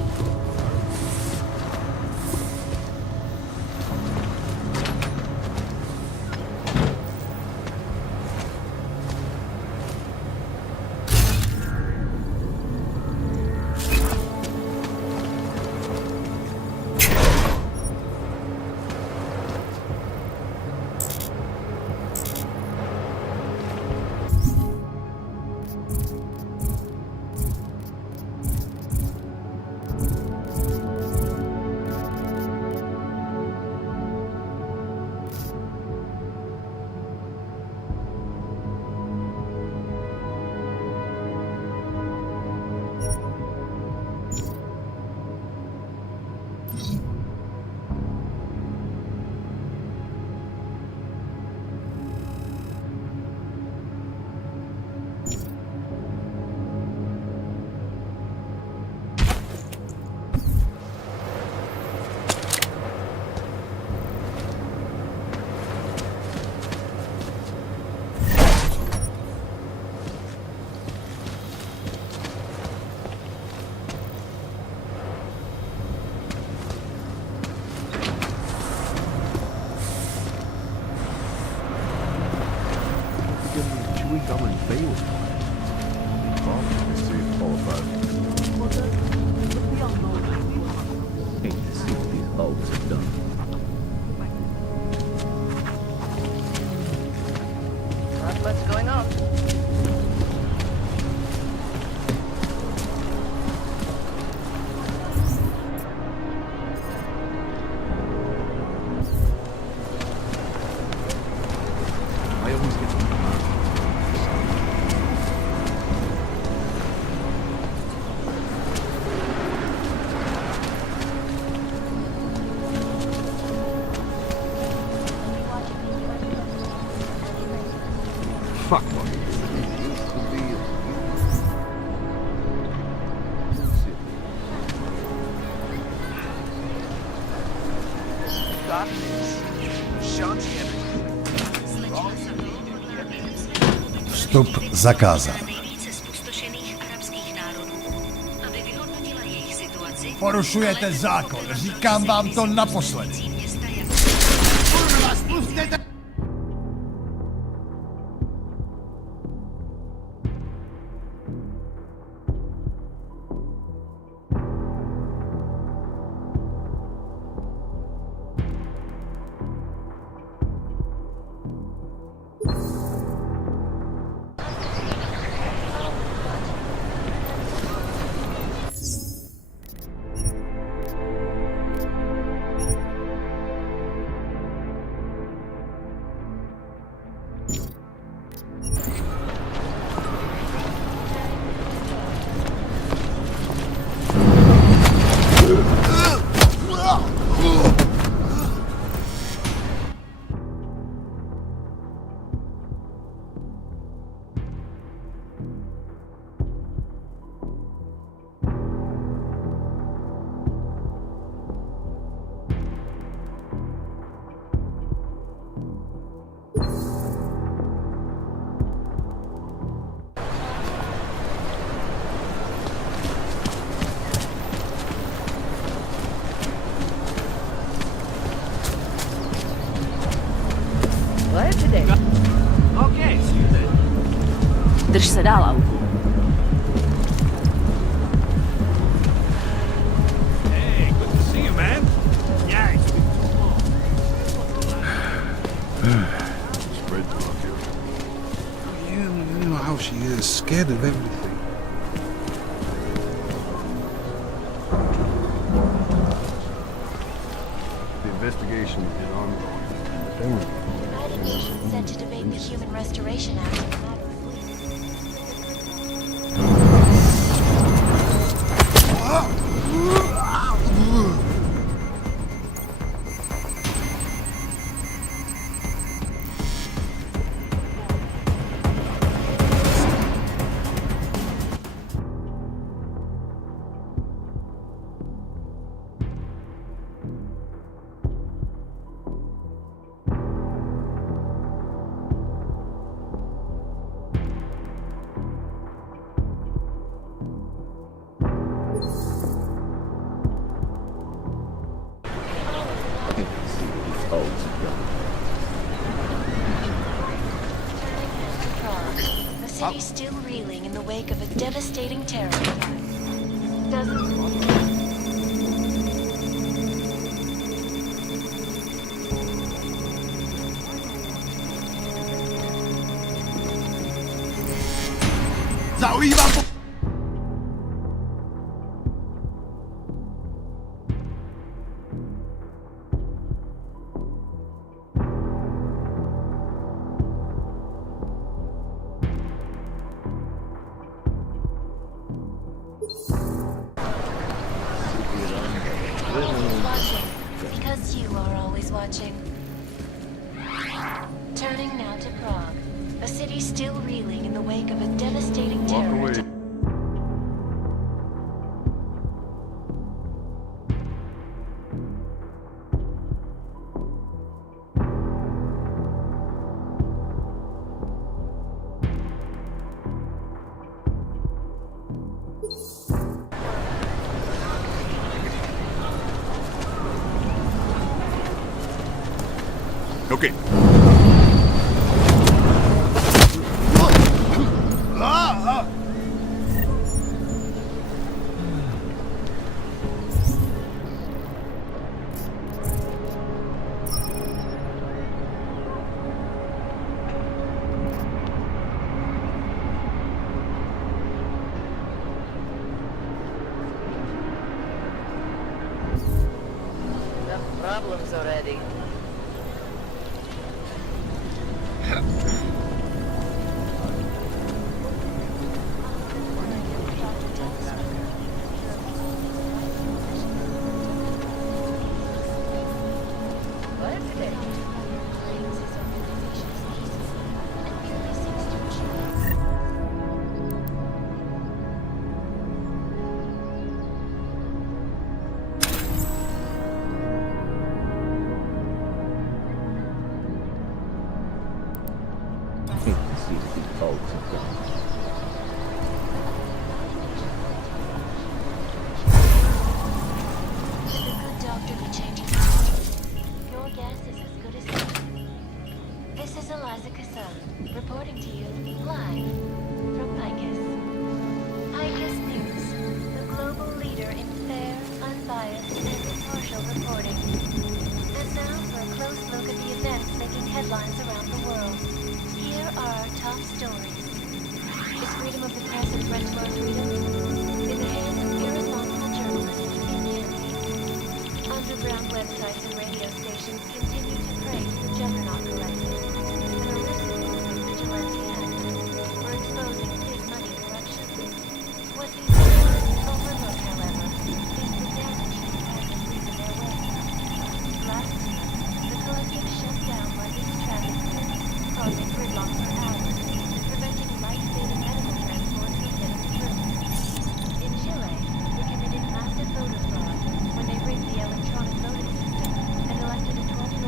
What's going on? I always get fuck off. Got this. Shanti Vstup zakázán. Porušujete zákon, říkám vám to naposledy. Kurva, spustěte! Okay, see you then. Drž se dál, autu. Hey, good to see you, man. Yeah, it's been too long. Spread talk here. You know how how she is, scared of everything. The investigation is ongoing. United Nations set to debate the Human Restoration Act in the matter of The city's still reeling in the wake of a devastating terror attack. Zaujímám po... Watching, because you are always watching. Turning now to Prague. A city still reeling in the wake of a devastating terror attack. Okay. Enough problems already. Reporting to you live from Picus. Picus News, the global leader in fair, unbiased, and impartial reporting. And now for a close look at the events making headlines around the world. Here are our top stories. Is freedom of the press a threat to our freedom? In the hands of irresponsible journalists, it can be. Underground websites and radio stations continue to praise the Juggernaut Collective. Exposing big money corruption. What these journalists overlook, however, is the damage these hackers leave in their wake. Last year, the collective shut down luggage traffic routes, causing gridlock for hours, preventing life-saving medical transport from getting through. In Chile, they committed massive voter fraud when they rigged the electronic voting system and elected a 12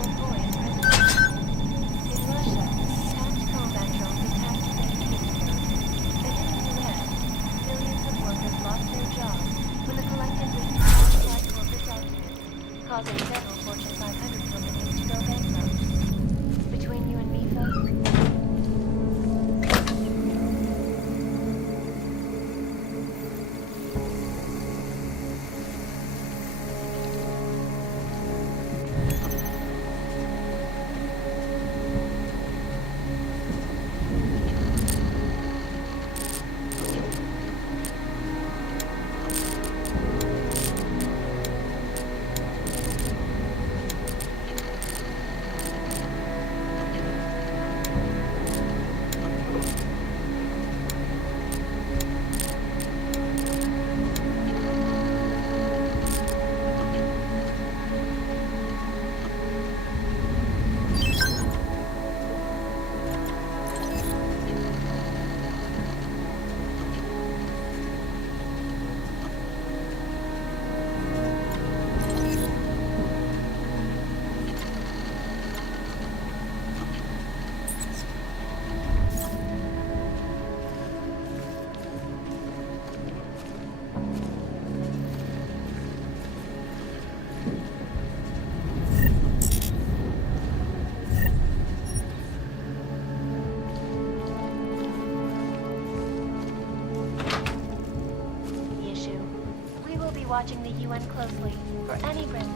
watching the UN closely for any risk.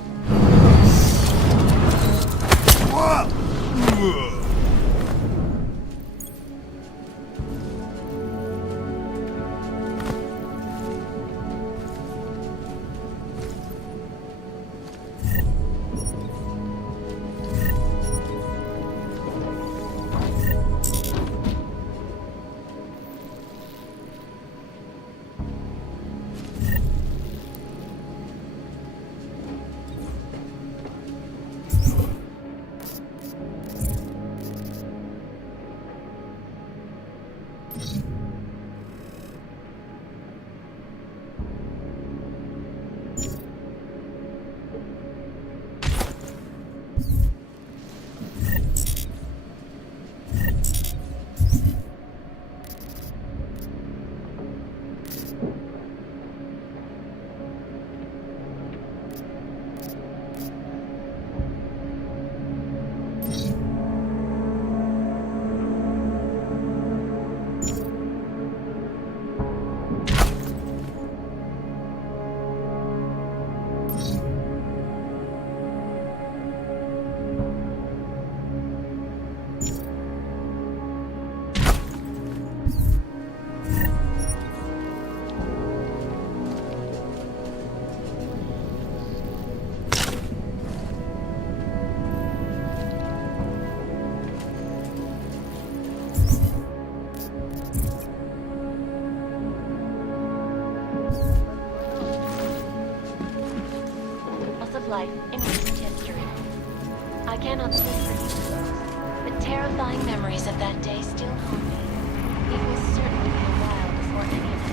Life in recent history. I cannot speak for you, but terrifying memories of that day still haunt me. It will certainly be a while before any of us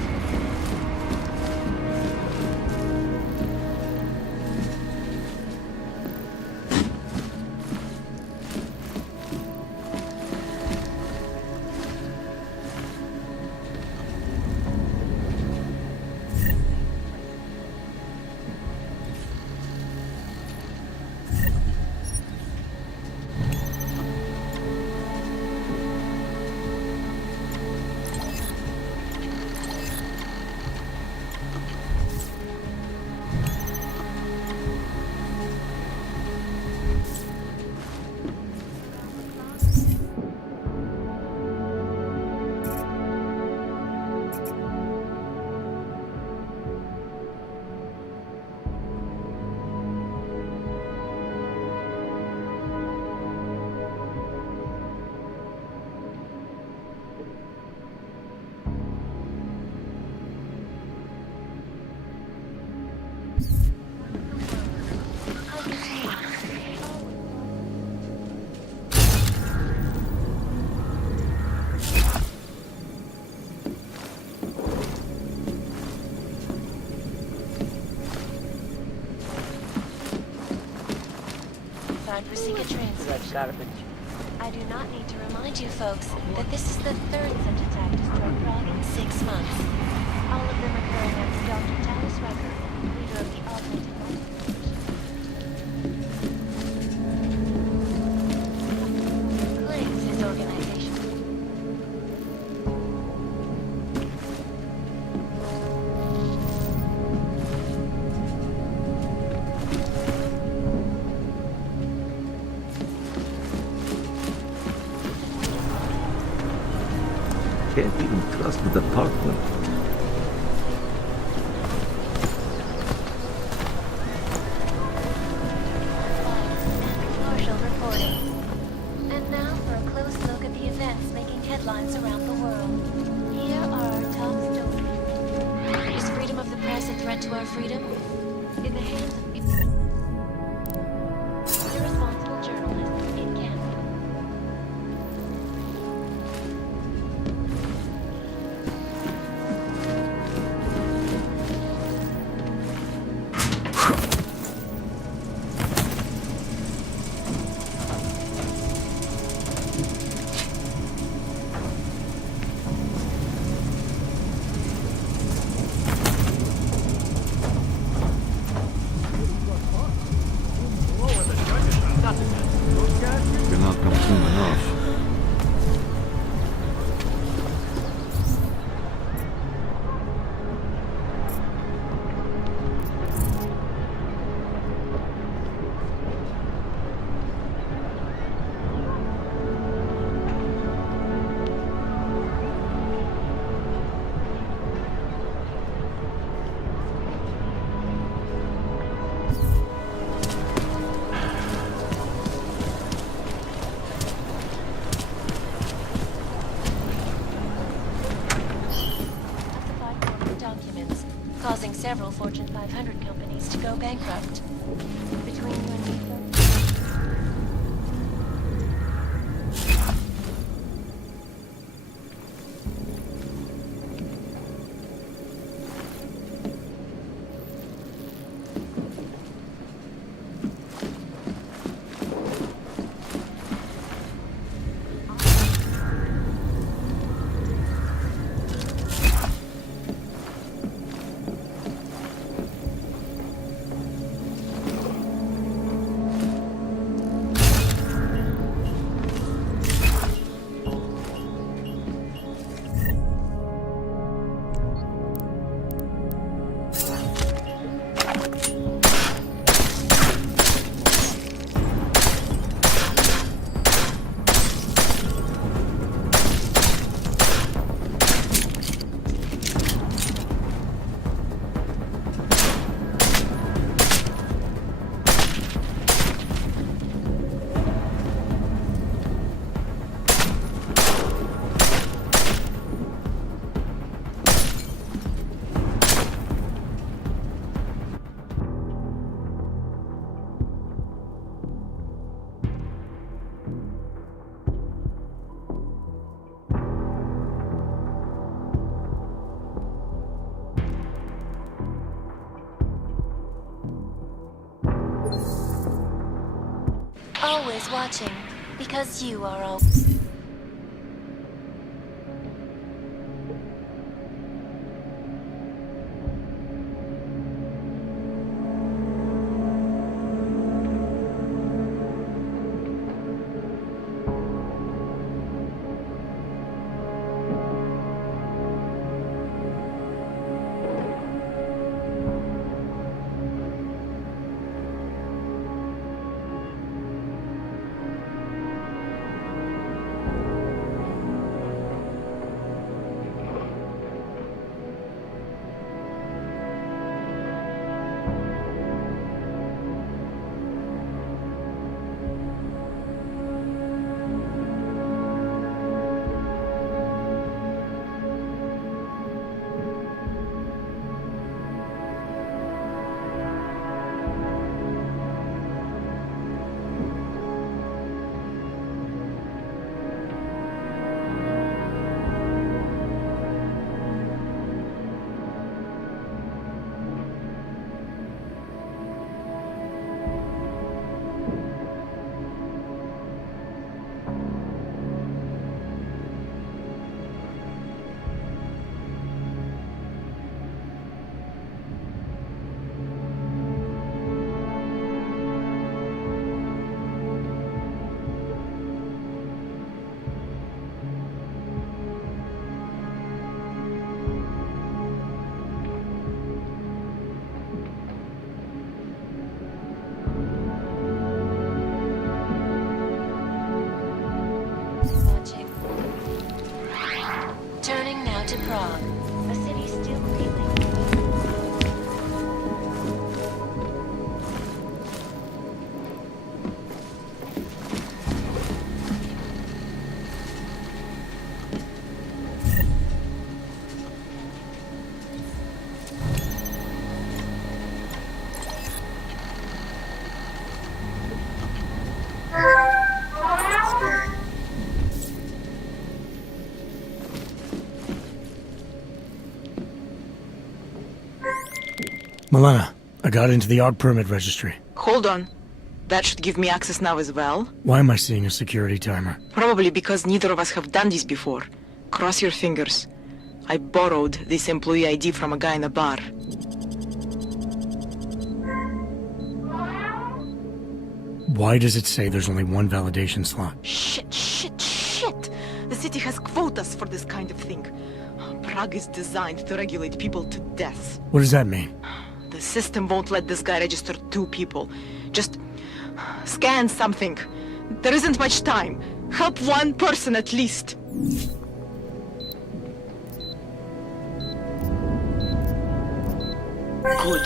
will receive a translation. I do not need to remind you folks that this is the third such attack to Stroke Frog in 6 months. All of them occurring after Dr. Talis Rucker, leader of the Augmented claims his organization. Can't even trust the department. Partial reporting. And now for a close look at the events making headlines around the world. Here are our top stories. Is freedom of the press a threat to our freedom? In the hands of irresponsible journalists in Canada. several Fortune 500 companies to go bankrupt. Between you and me, though. Always watching, because you are all... Turning now to Prague, a city still reeling. Milena, I got into the ARG permit registry. Hold on. That should give me access now as well. Why am I seeing a security timer? Probably because neither of us have done this before. Cross your fingers. I borrowed this employee ID from a guy in a bar. Why does it say there's only one validation slot? Shit! The city has quotas for this kind of thing. Prague is designed to regulate people to death. What does that mean? The system won't let this guy register 2 people. Just scan something. There isn't much time. Help one person at least. Good.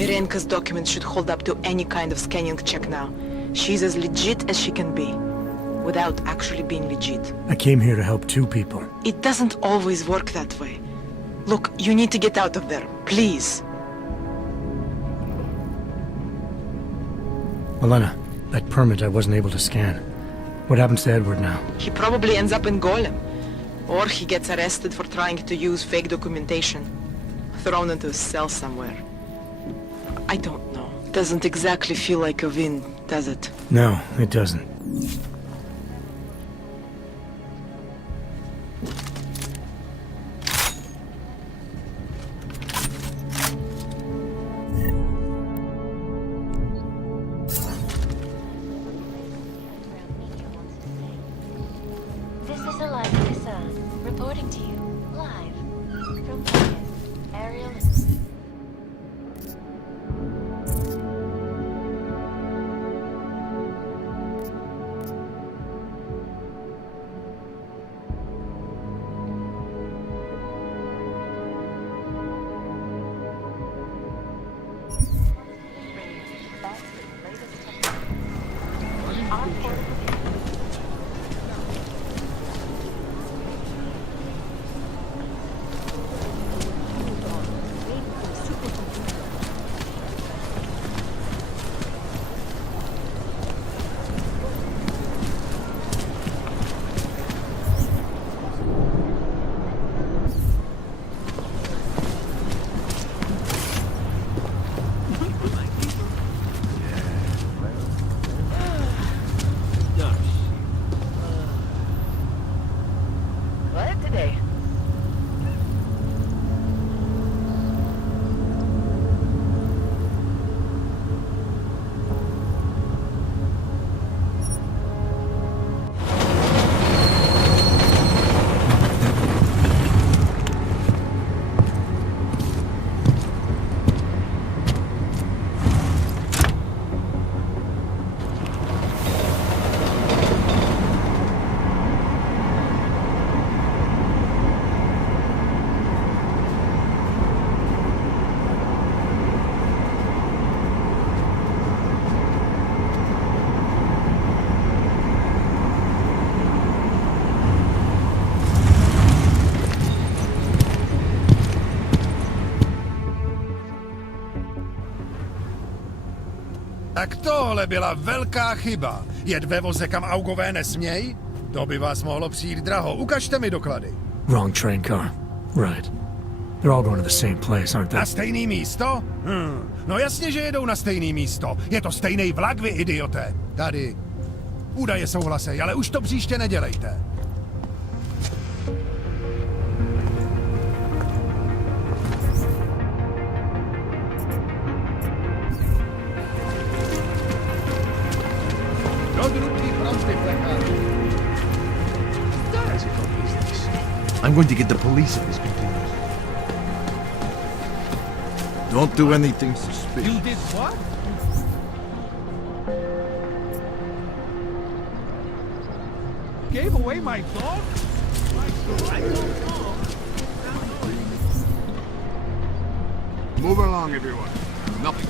Irenka's documents should hold up to any kind of scanning check now. She's as legit as she can be, without actually being legit. I came here to help 2 people. It doesn't always work that way. Look, you need to get out of there, please. Elena, that permit I wasn't able to scan. What happens to Edward now? He probably ends up in Golem. Or he gets arrested for trying to use fake documentation. Thrown into a cell somewhere. I don't know. Doesn't exactly feel like a win, does it? No, it doesn't. This is Eliza Kassan, reporting to you, live, from Vegas. Aerial... Glad today. Tak tohle byla velká chyba. Jet ve voze, kam augové nesmějí? To by vás mohlo přijít draho. Ukažte mi doklady. Wrong train car. Right. They're all going to the same place, aren't they? Na stejný místo? No jasně, že jedou na stejný místo. Je to stejný vlak, vy idioté. Tady. Údaje souhlasej, ale už to příště nedělejte. I'm going to get the police if this continues. Don't do anything suspicious. You did what? Gave away my dog? I don't know. Move along, everyone. Nothing.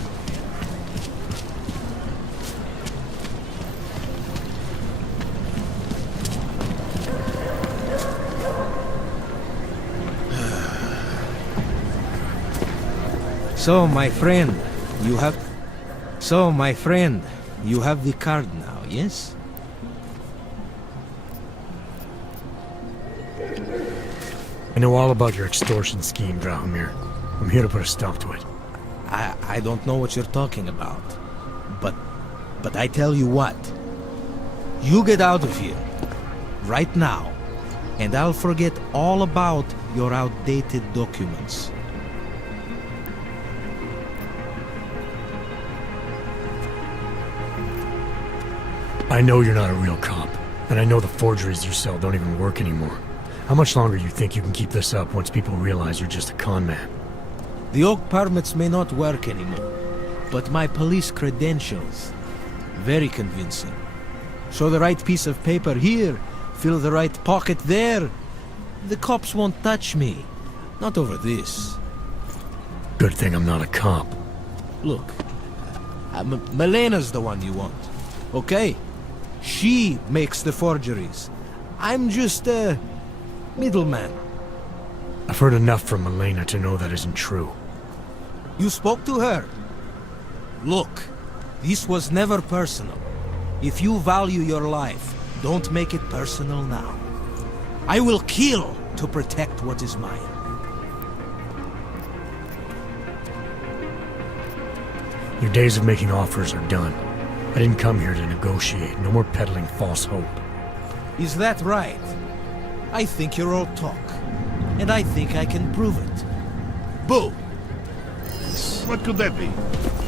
So, my friend, you have... So, my friend, you have the card now, yes? I know all about your extortion scheme, Drahomir. I'm here to put a stop to it. I don't know what you're talking about. But I tell you what. You get out of here. Right now. And I'll forget all about your outdated documents. I know you're not a real cop, and I know the forgeries you sell don't even work anymore. How much longer do you think you can keep this up once people realize you're just a con man? The oak permits may not work anymore, but my police credentials, very convincing. Show the right piece of paper here, fill the right pocket there. The cops won't touch me. Not over this. Good thing I'm not a cop. Look, Melena's the one you want, okay? She makes the forgeries. I'm just a middleman. I've heard enough from Elena to know that isn't true. You spoke to her? Look, This was never personal. If you value your life, don't make it personal now. I will kill to protect what is mine. Your days of making offers are done. I didn't come here to negotiate. No more peddling false hope. Is that right? I think you're all talk. And I think I can prove it. Boo! What could that be?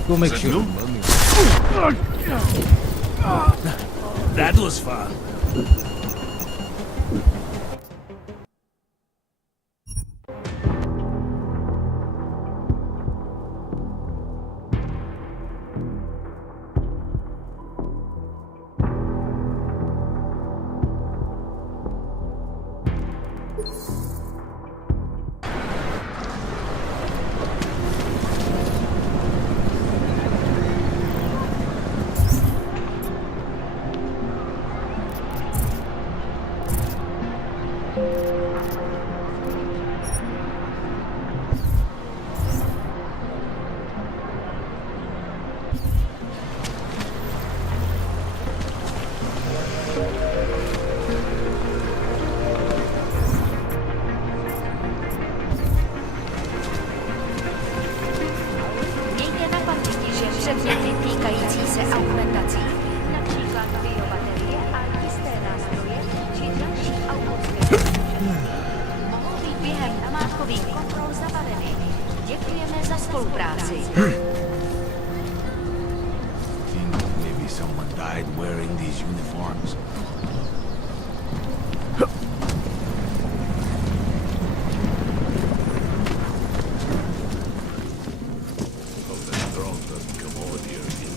Go make Is sure. That was fun. Mějte na paměti, že předměty týkající se augmentací, například biobaterie a jisté nástroje, či další automatické mohou být během namátkových kontrol zabaveny. Děkujeme za spolupráci. Maybe someone died wearing these uniforms. Hope that drone doesn't come over here again.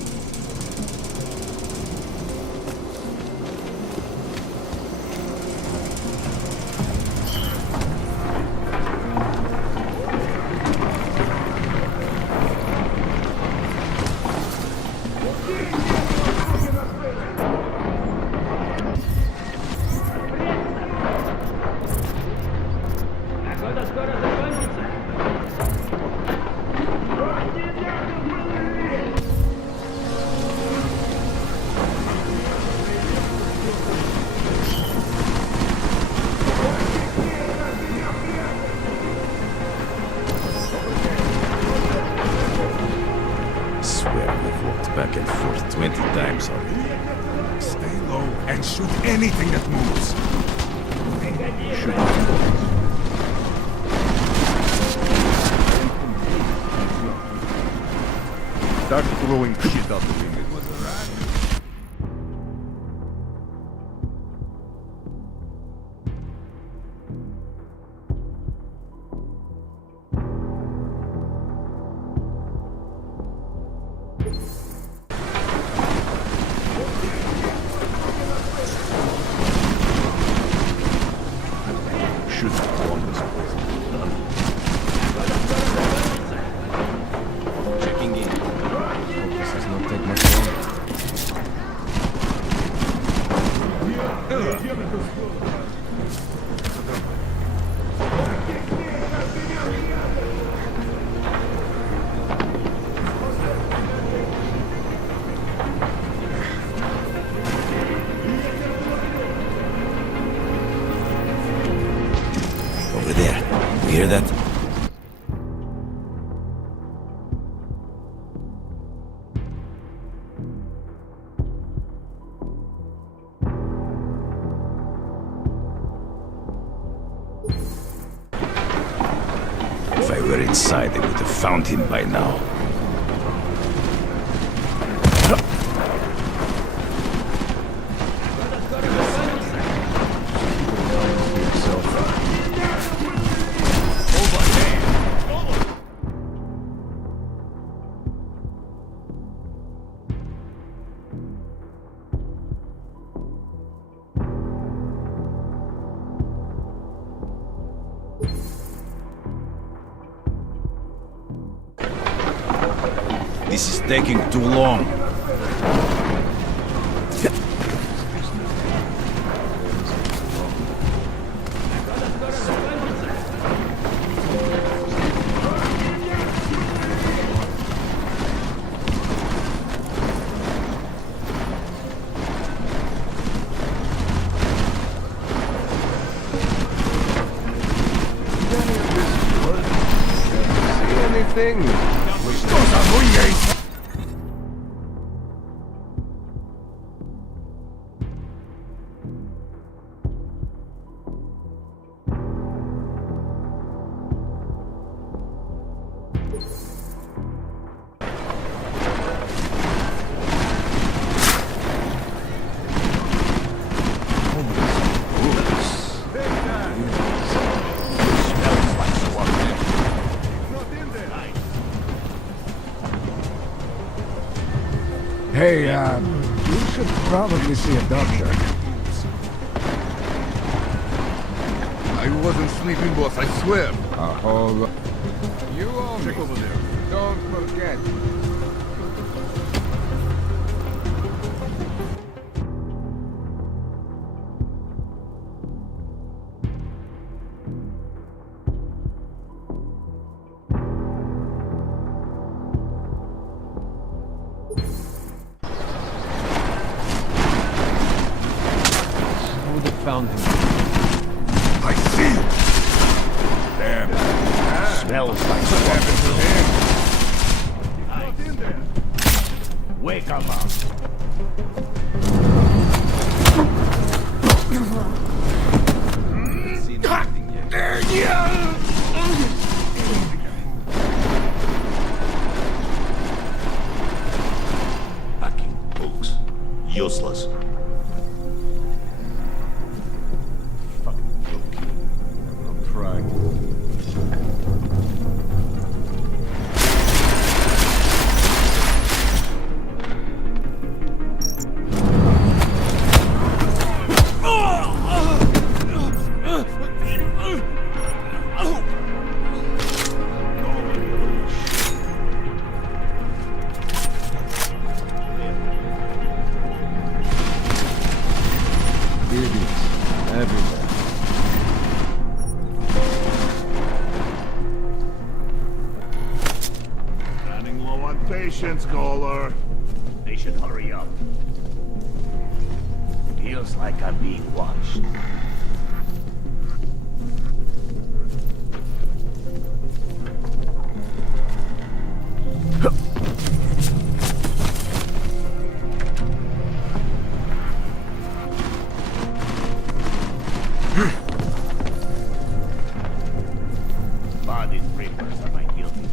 Swear we've walked back and forth 20 times already. Stay low and shoot anything that moves. Start throwing shit out the window. Should have won this place. Done. Checking in. Hope this does not take much longer. Over there. You hear that? If I were inside, I would have found him by now. This is taking too long. thing. Hey, you should probably see a doctor. I wasn't sleeping, boss, I swear. A whole lot. You owe me. Over there. Don't forget. Would have found him. I see you. Damn. Smells like What happened to him? Not in there. Wake him up. Packing books. Useless. Fucking joking. I'm trying. Idiots. Everywhere. Running low on patience, caller. They should hurry up. Feels like I'm being watched. Body reapers are my guilty.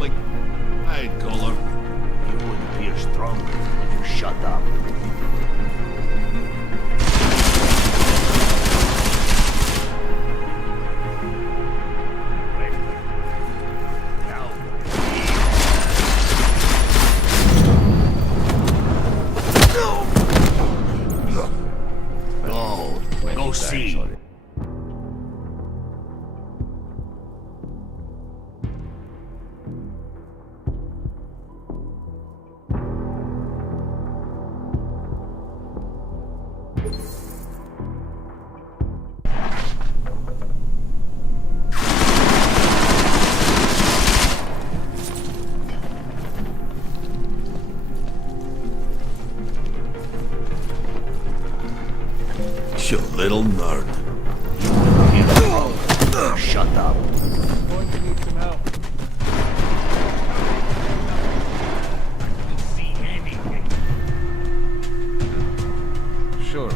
Like, I'd caller. You would appear stronger if you shut up. Go see. You little nerd. Shut up. Going to need some help. See anything. Sure.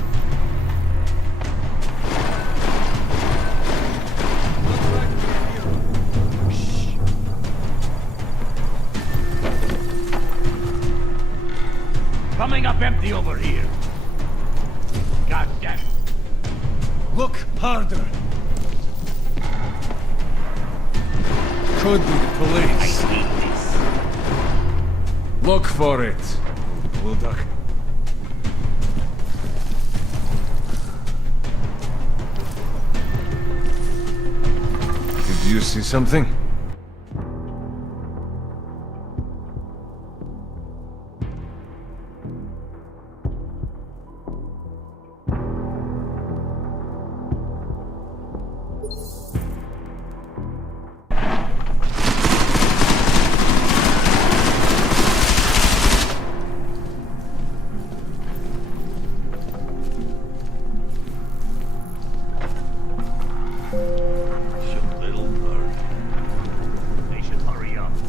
Coming up empty over here. God damn it. Look harder. Could be the police. I hate this. Look for it. We'll duck. Did you see something?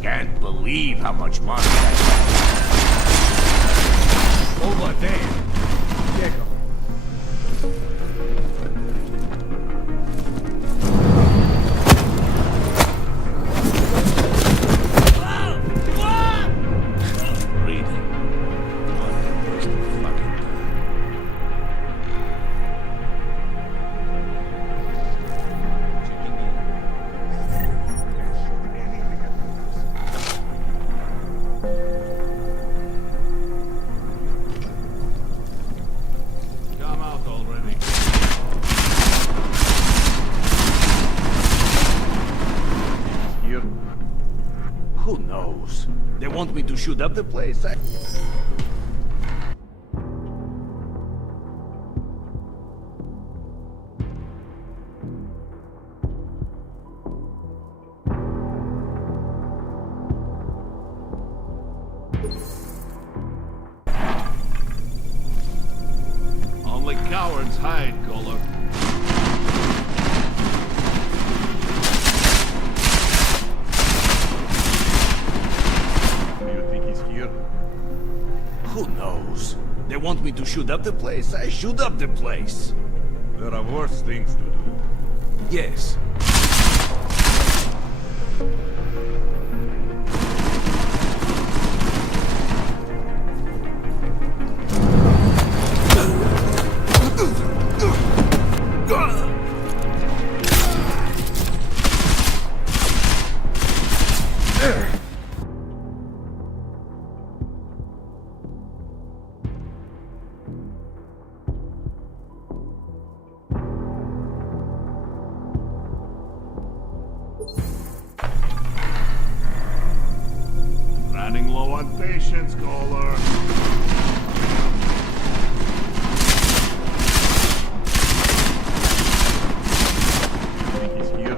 Can't believe how much money I have. Over there. Diego. Breathing. What a waste of fucking time. Come out already. Here? Who knows? They want me to shoot up the place. Only cowards hide, Kohler. Do you think he's here? Who knows? They want me to shoot up the place. I shoot up the place. There are worse things to do. Yes. Running low on patience, Kohler. Think he's here?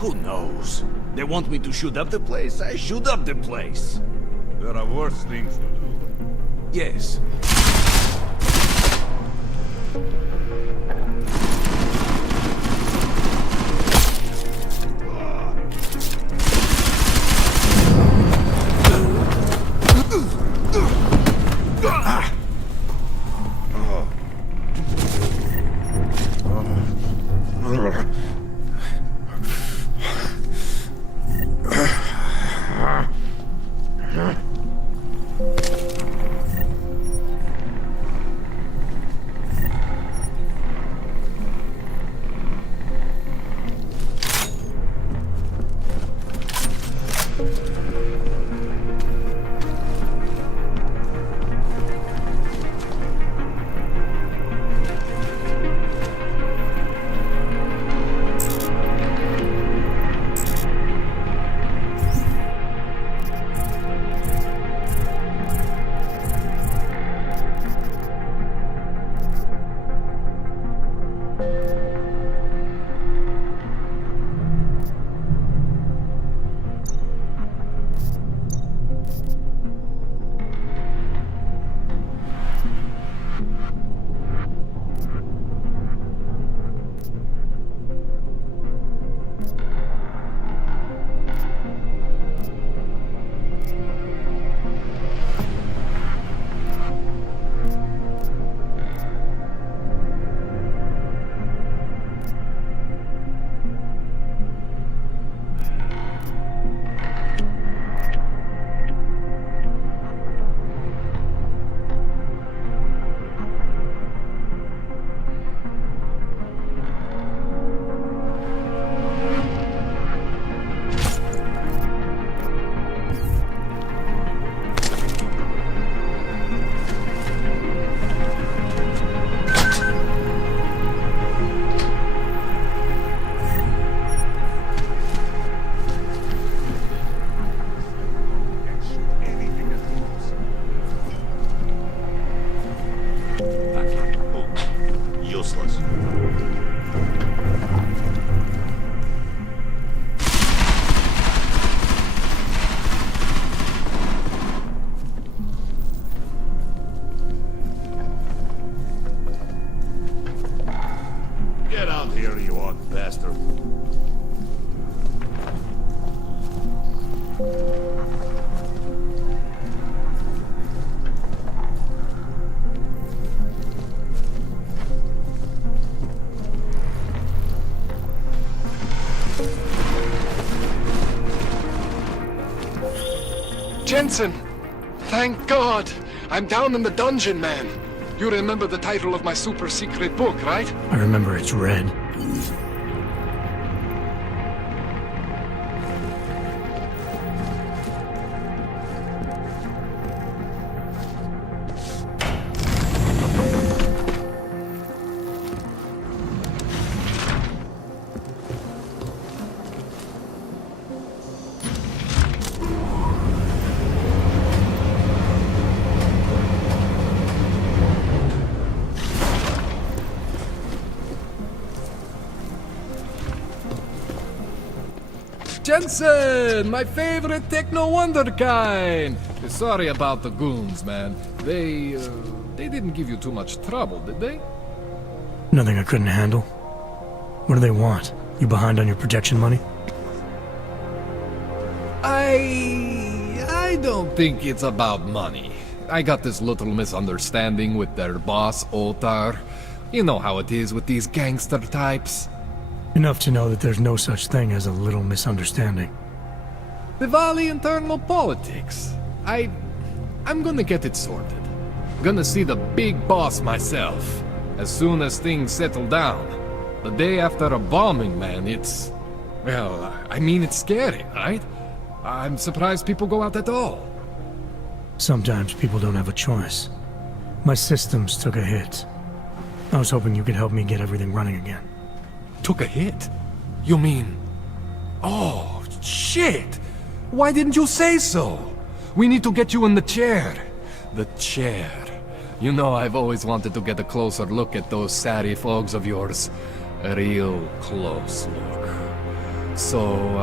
Who knows? They want me to shoot up the place. I shoot up the place. There are worse things to do. Yes. Jensen! Thank God! I'm down in the dungeon, man. You remember the title of my super secret book, right? I remember it's red. Jensen, my favorite techno wonderkind. Sorry about the goons, man. They didn't give you too much trouble, did they? Nothing I couldn't handle. What do they want? You behind on your protection money? I don't think it's about money. I got this little misunderstanding with their boss, Otar. You know how it is with these gangster types. Enough to know that there's no such thing as a little misunderstanding. Diwali internal politics. I'm gonna get it sorted. Gonna see the big boss myself. As soon as things settle down. The day after a bombing, man, it's... Well, I mean, it's scary, right? I'm surprised people go out at all. Sometimes people don't have a choice. My systems took a hit. I was hoping you could help me get everything running again. Took a hit? You mean... Oh, shit! Why didn't you say so? We need to get you in the chair. The chair. You know I've always wanted to get a closer look at those satty folks of yours. A real close look. So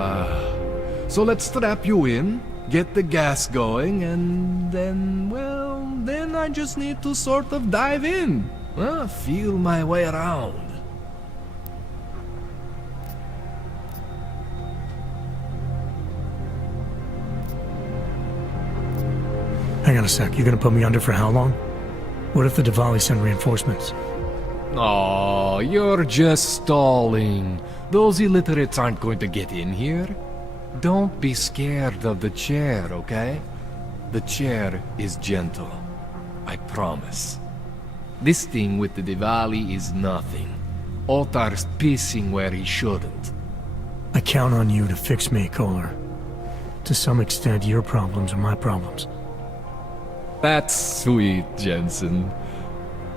let's strap you in, get the gas going, and then, well, then I just need to sort of dive in. Feel my way around. Hang on a sec, you gonna put me under for how long? What if the Diwali send reinforcements? Oh, you're just stalling. Those illiterates aren't going to get in here. Don't be scared of the chair, okay? The chair is gentle. I promise. This thing with the Diwali is nothing. Otar's pissing where he shouldn't. I count on you to fix me, Kohler. To some extent, your problems are my problems. That's sweet, Jensen.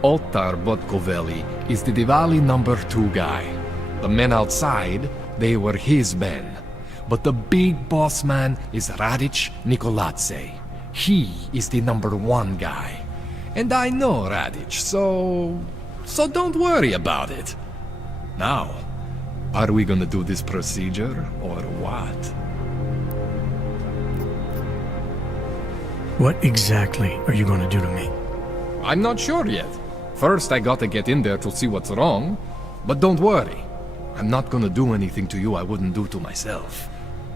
Otar Botkovelli is the Diwali #2 guy. The men outside, they were his men. But the big boss man is Radic Nikoladze. He is the #1 guy. And I know Radic, so don't worry about it. Now, are we gonna do this procedure, or what? What exactly are you gonna do to me? I'm not sure yet. First, I gotta get in there to see what's wrong. But don't worry. I'm not gonna do anything to you I wouldn't do to myself.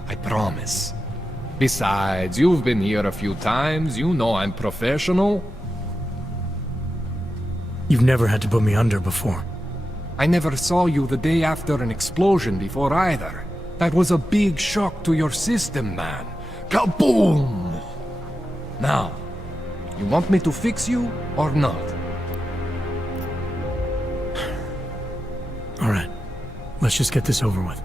I promise. Besides, you've been here a few times. You know I'm professional. You've never had to put me under before. I never saw you the day after an explosion before either. That was a big shock to your system, man. Kaboom! Now, you want me to fix you or not? All right, let's just get this over with.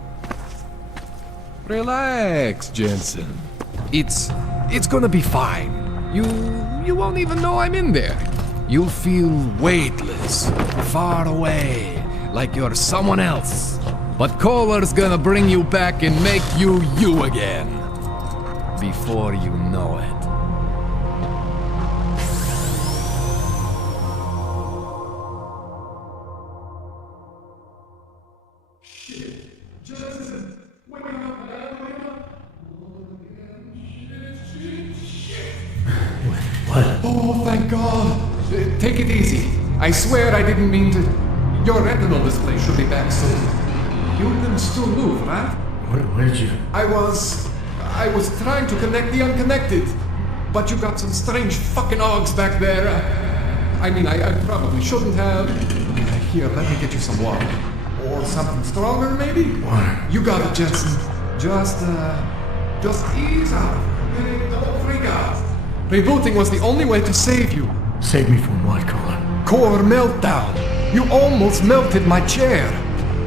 Relax, Jensen. It's gonna be fine. You won't even know I'm in there. You'll feel weightless, far away, like you're someone else. But Kohler's gonna bring you back and make you you again. Before you know it. What? Oh, thank God. Take it easy. I swear I didn't mean to... Your retinal display should be back soon. You can still move, right? Where did you... I was trying to connect the unconnected. But you got some strange fucking ogs back there. I mean, I probably shouldn't have. Here, let me get you some water. Or something stronger, maybe? Water. You got it, Jensen. Just ease out. Okay? Don't freak Rebooting was the only way to save you. Save me from what, Colin? Core meltdown. You almost melted my chair.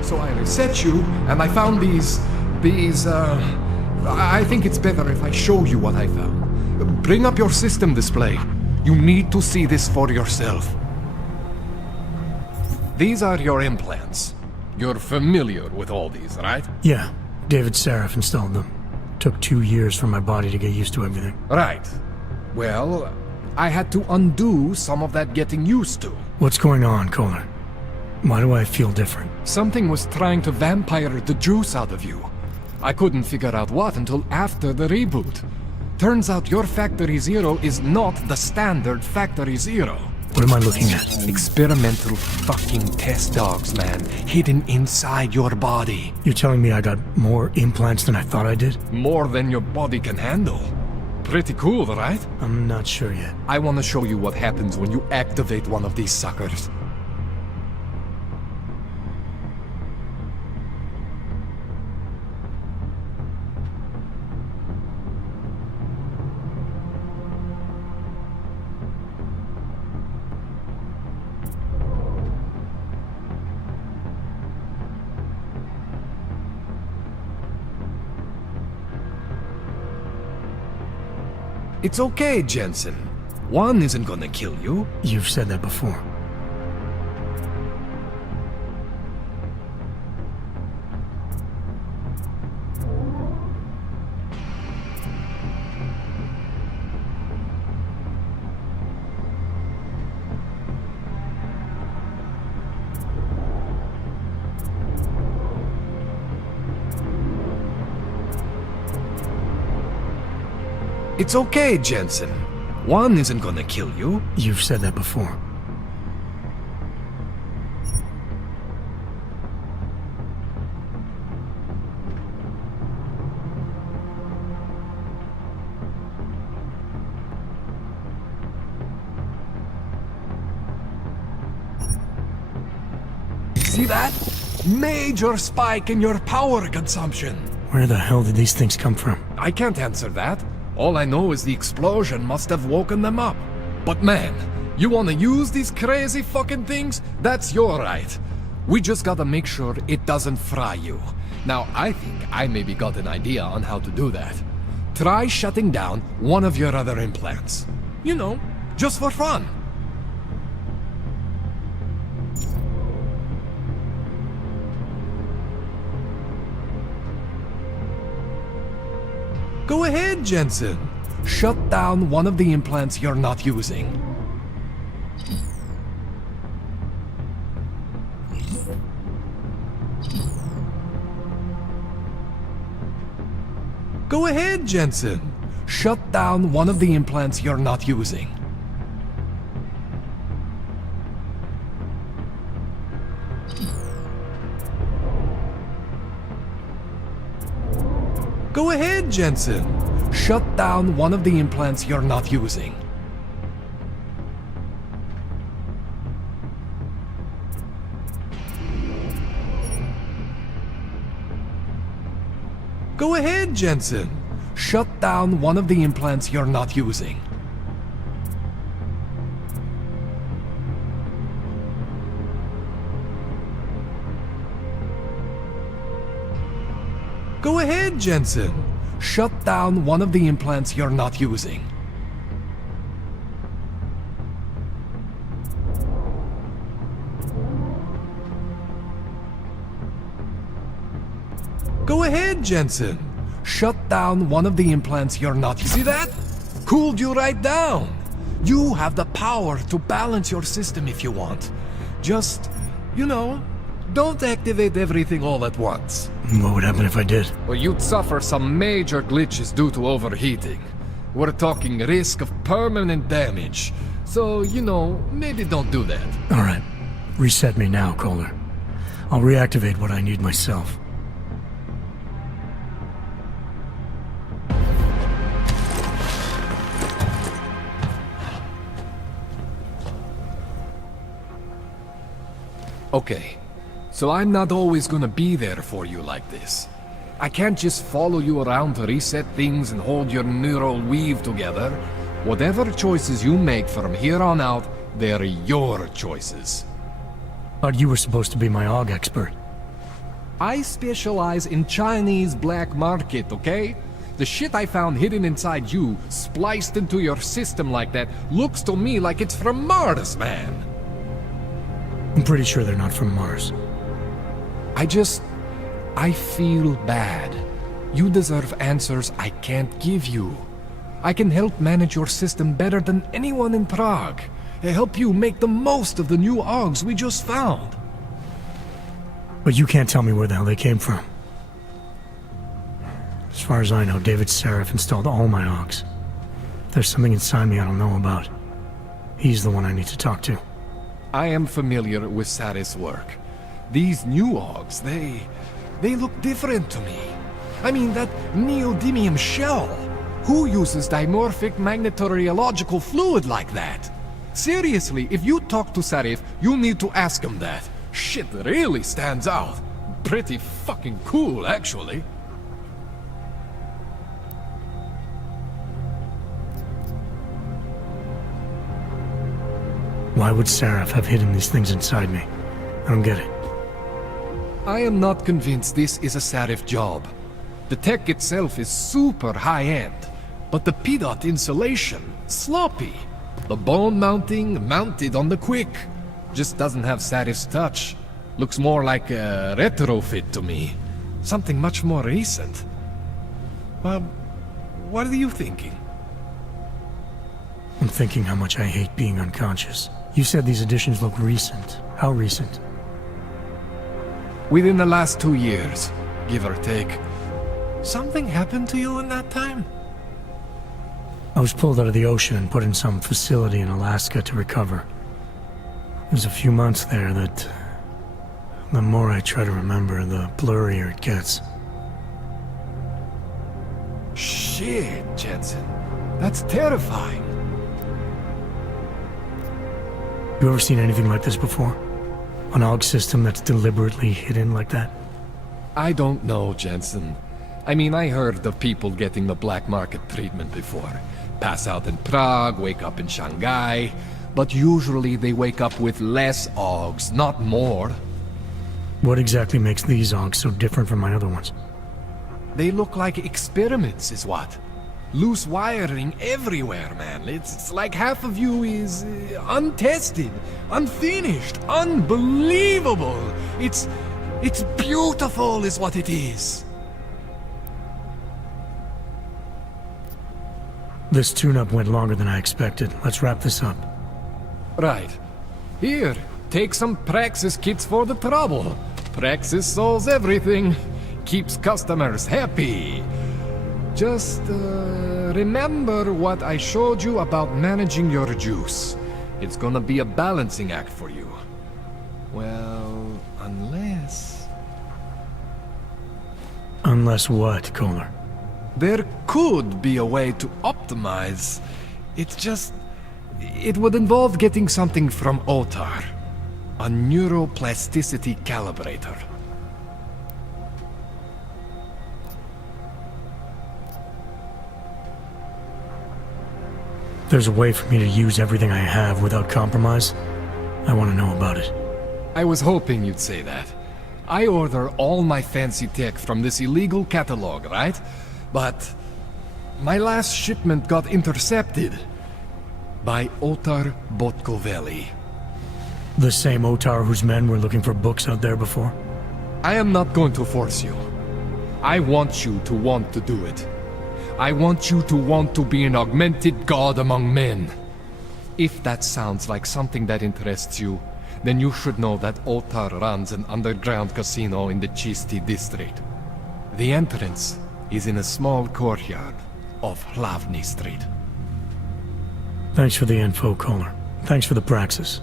So I reset you, and I found these... I think it's better if I show you what I found. Bring up your system display. You need to see this for yourself. These are your implants. You're familiar with all these, right? Yeah. David Seraph installed them. Took 2 years for my body to get used to everything. Right. Well, I had to undo some of that getting used to. What's going on, Colin? Why do I feel different? Something was trying to vampire the juice out of you. I couldn't figure out what until after the reboot. Turns out your Factory Zero is not the standard Factory Zero. What am I looking at? Experimental fucking test dogs, man. Hidden inside your body. You're telling me I got more implants than I thought I did? More than your body can handle. Pretty cool, right? I'm not sure yet. I want to show you what happens when you activate one of these suckers. It's okay, Jensen. One isn't gonna kill you. You've said that before. It's okay, Jensen. One isn't gonna kill you. You've said that before. See that? Major spike in your power consumption. Where the hell did these things come from? I can't answer that. All I know is the explosion must have woken them up. But man, you wanna use these crazy fucking things? That's your right. We just gotta make sure it doesn't fry you. Now, I think I maybe got an idea on how to do that. Try shutting down one of your other implants. You know, just for fun. Go ahead, Jensen. Shut down one of the implants you're not using. Go ahead, Jensen. Shut down one of the implants you're not using. Go ahead, Jensen. Shut down one of the implants you're not using. Go ahead, Jensen. Shut down one of the implants you're not using. Go ahead, Jensen. Shut down one of the implants you're not using. Go ahead, Jensen. Shut down one of the implants you're not... See that? Cooled you right down. You have the power to balance your system if you want. Just, you know, don't activate everything all at once. What would happen if I did? Well, you'd suffer some major glitches due to overheating. We're talking risk of permanent damage. So, you know, maybe don't do that. Alright. Reset me now, Kohler. I'll reactivate what I need myself. Okay, so I'm not always gonna be there for you like this. I can't just follow you around to reset things and hold your neural weave together. Whatever choices you make from here on out, they're your choices. Thought you were supposed to be my AUG expert. I specialize in Chinese black market, okay? The shit I found hidden inside you, spliced into your system like that, looks to me like it's from Mars, man. I'm pretty sure they're not from Mars. I feel bad. You deserve answers I can't give you. I can help manage your system better than anyone in Prague. Help you make the most of the new AUGs we just found. But you can't tell me where the hell they came from. As far as I know, David Seraph installed all my AUGs. There's something inside me I don't know about. He's the one I need to talk to. I am familiar with Sarah's work. These new AUGs, they look different to me. I mean, that neodymium shell. Who uses dimorphic magnetorheological fluid like that? Seriously, if you talk to Sarif, you need to ask him that. Shit really stands out. Pretty fucking cool, actually. Why would Seraph have hidden these things inside me? I don't get it. I am not convinced this is a Sarif job. The tech itself is super high-end, but the PDOT insulation, sloppy. The bone mounting, mounted on the quick. Just doesn't have Sarif's touch. Looks more like a retrofit to me. Something much more recent. Well, what are you thinking? I'm thinking how much I hate being unconscious. You said these additions look recent. How recent? Within the last 2 years, give or take. Something happened to you in that time? I was pulled out of the ocean and put in some facility in Alaska to recover. There's a few months there that... the more I try to remember, the blurrier it gets. Shit, Jensen. That's terrifying. You ever seen anything like this before? An AUG system that's deliberately hidden like that? I don't know, Jensen. I mean, I heard of people getting the black market treatment before. Pass out in Prague, wake up in Shanghai. But usually they wake up with less AUGs, not more. What exactly makes these AUGs so different from my other ones? They look like experiments, is what? Loose wiring everywhere, man. It's like half of you is untested, unfinished, unbelievable. It's beautiful is what it is. This tune-up went longer than I expected. Let's wrap this up. Right. Here, take some Praxis kits for the trouble. Praxis solves everything. Keeps customers happy. Just, remember what I showed you about managing your juice. It's gonna be a balancing act for you. Well, unless... Unless what, Kohler? There could be a way to optimize. It's just... it would involve getting something from Otar. A neuroplasticity calibrator. There's a way for me to use everything I have without compromise. I want to know about it. I was hoping you'd say that. I order all my fancy tech from this illegal catalog, right? But my last shipment got intercepted by Otar Botkoveli. The same Otar whose men were looking for books out there before? I am not going to force you. I want you to want to do it. I want you to want to be an augmented god among men. If that sounds like something that interests you, then you should know that Otar runs an underground casino in the Chisti district. The entrance is in a small courtyard off Hlavny Street. Thanks for the info, Kohler. Thanks for the praxis.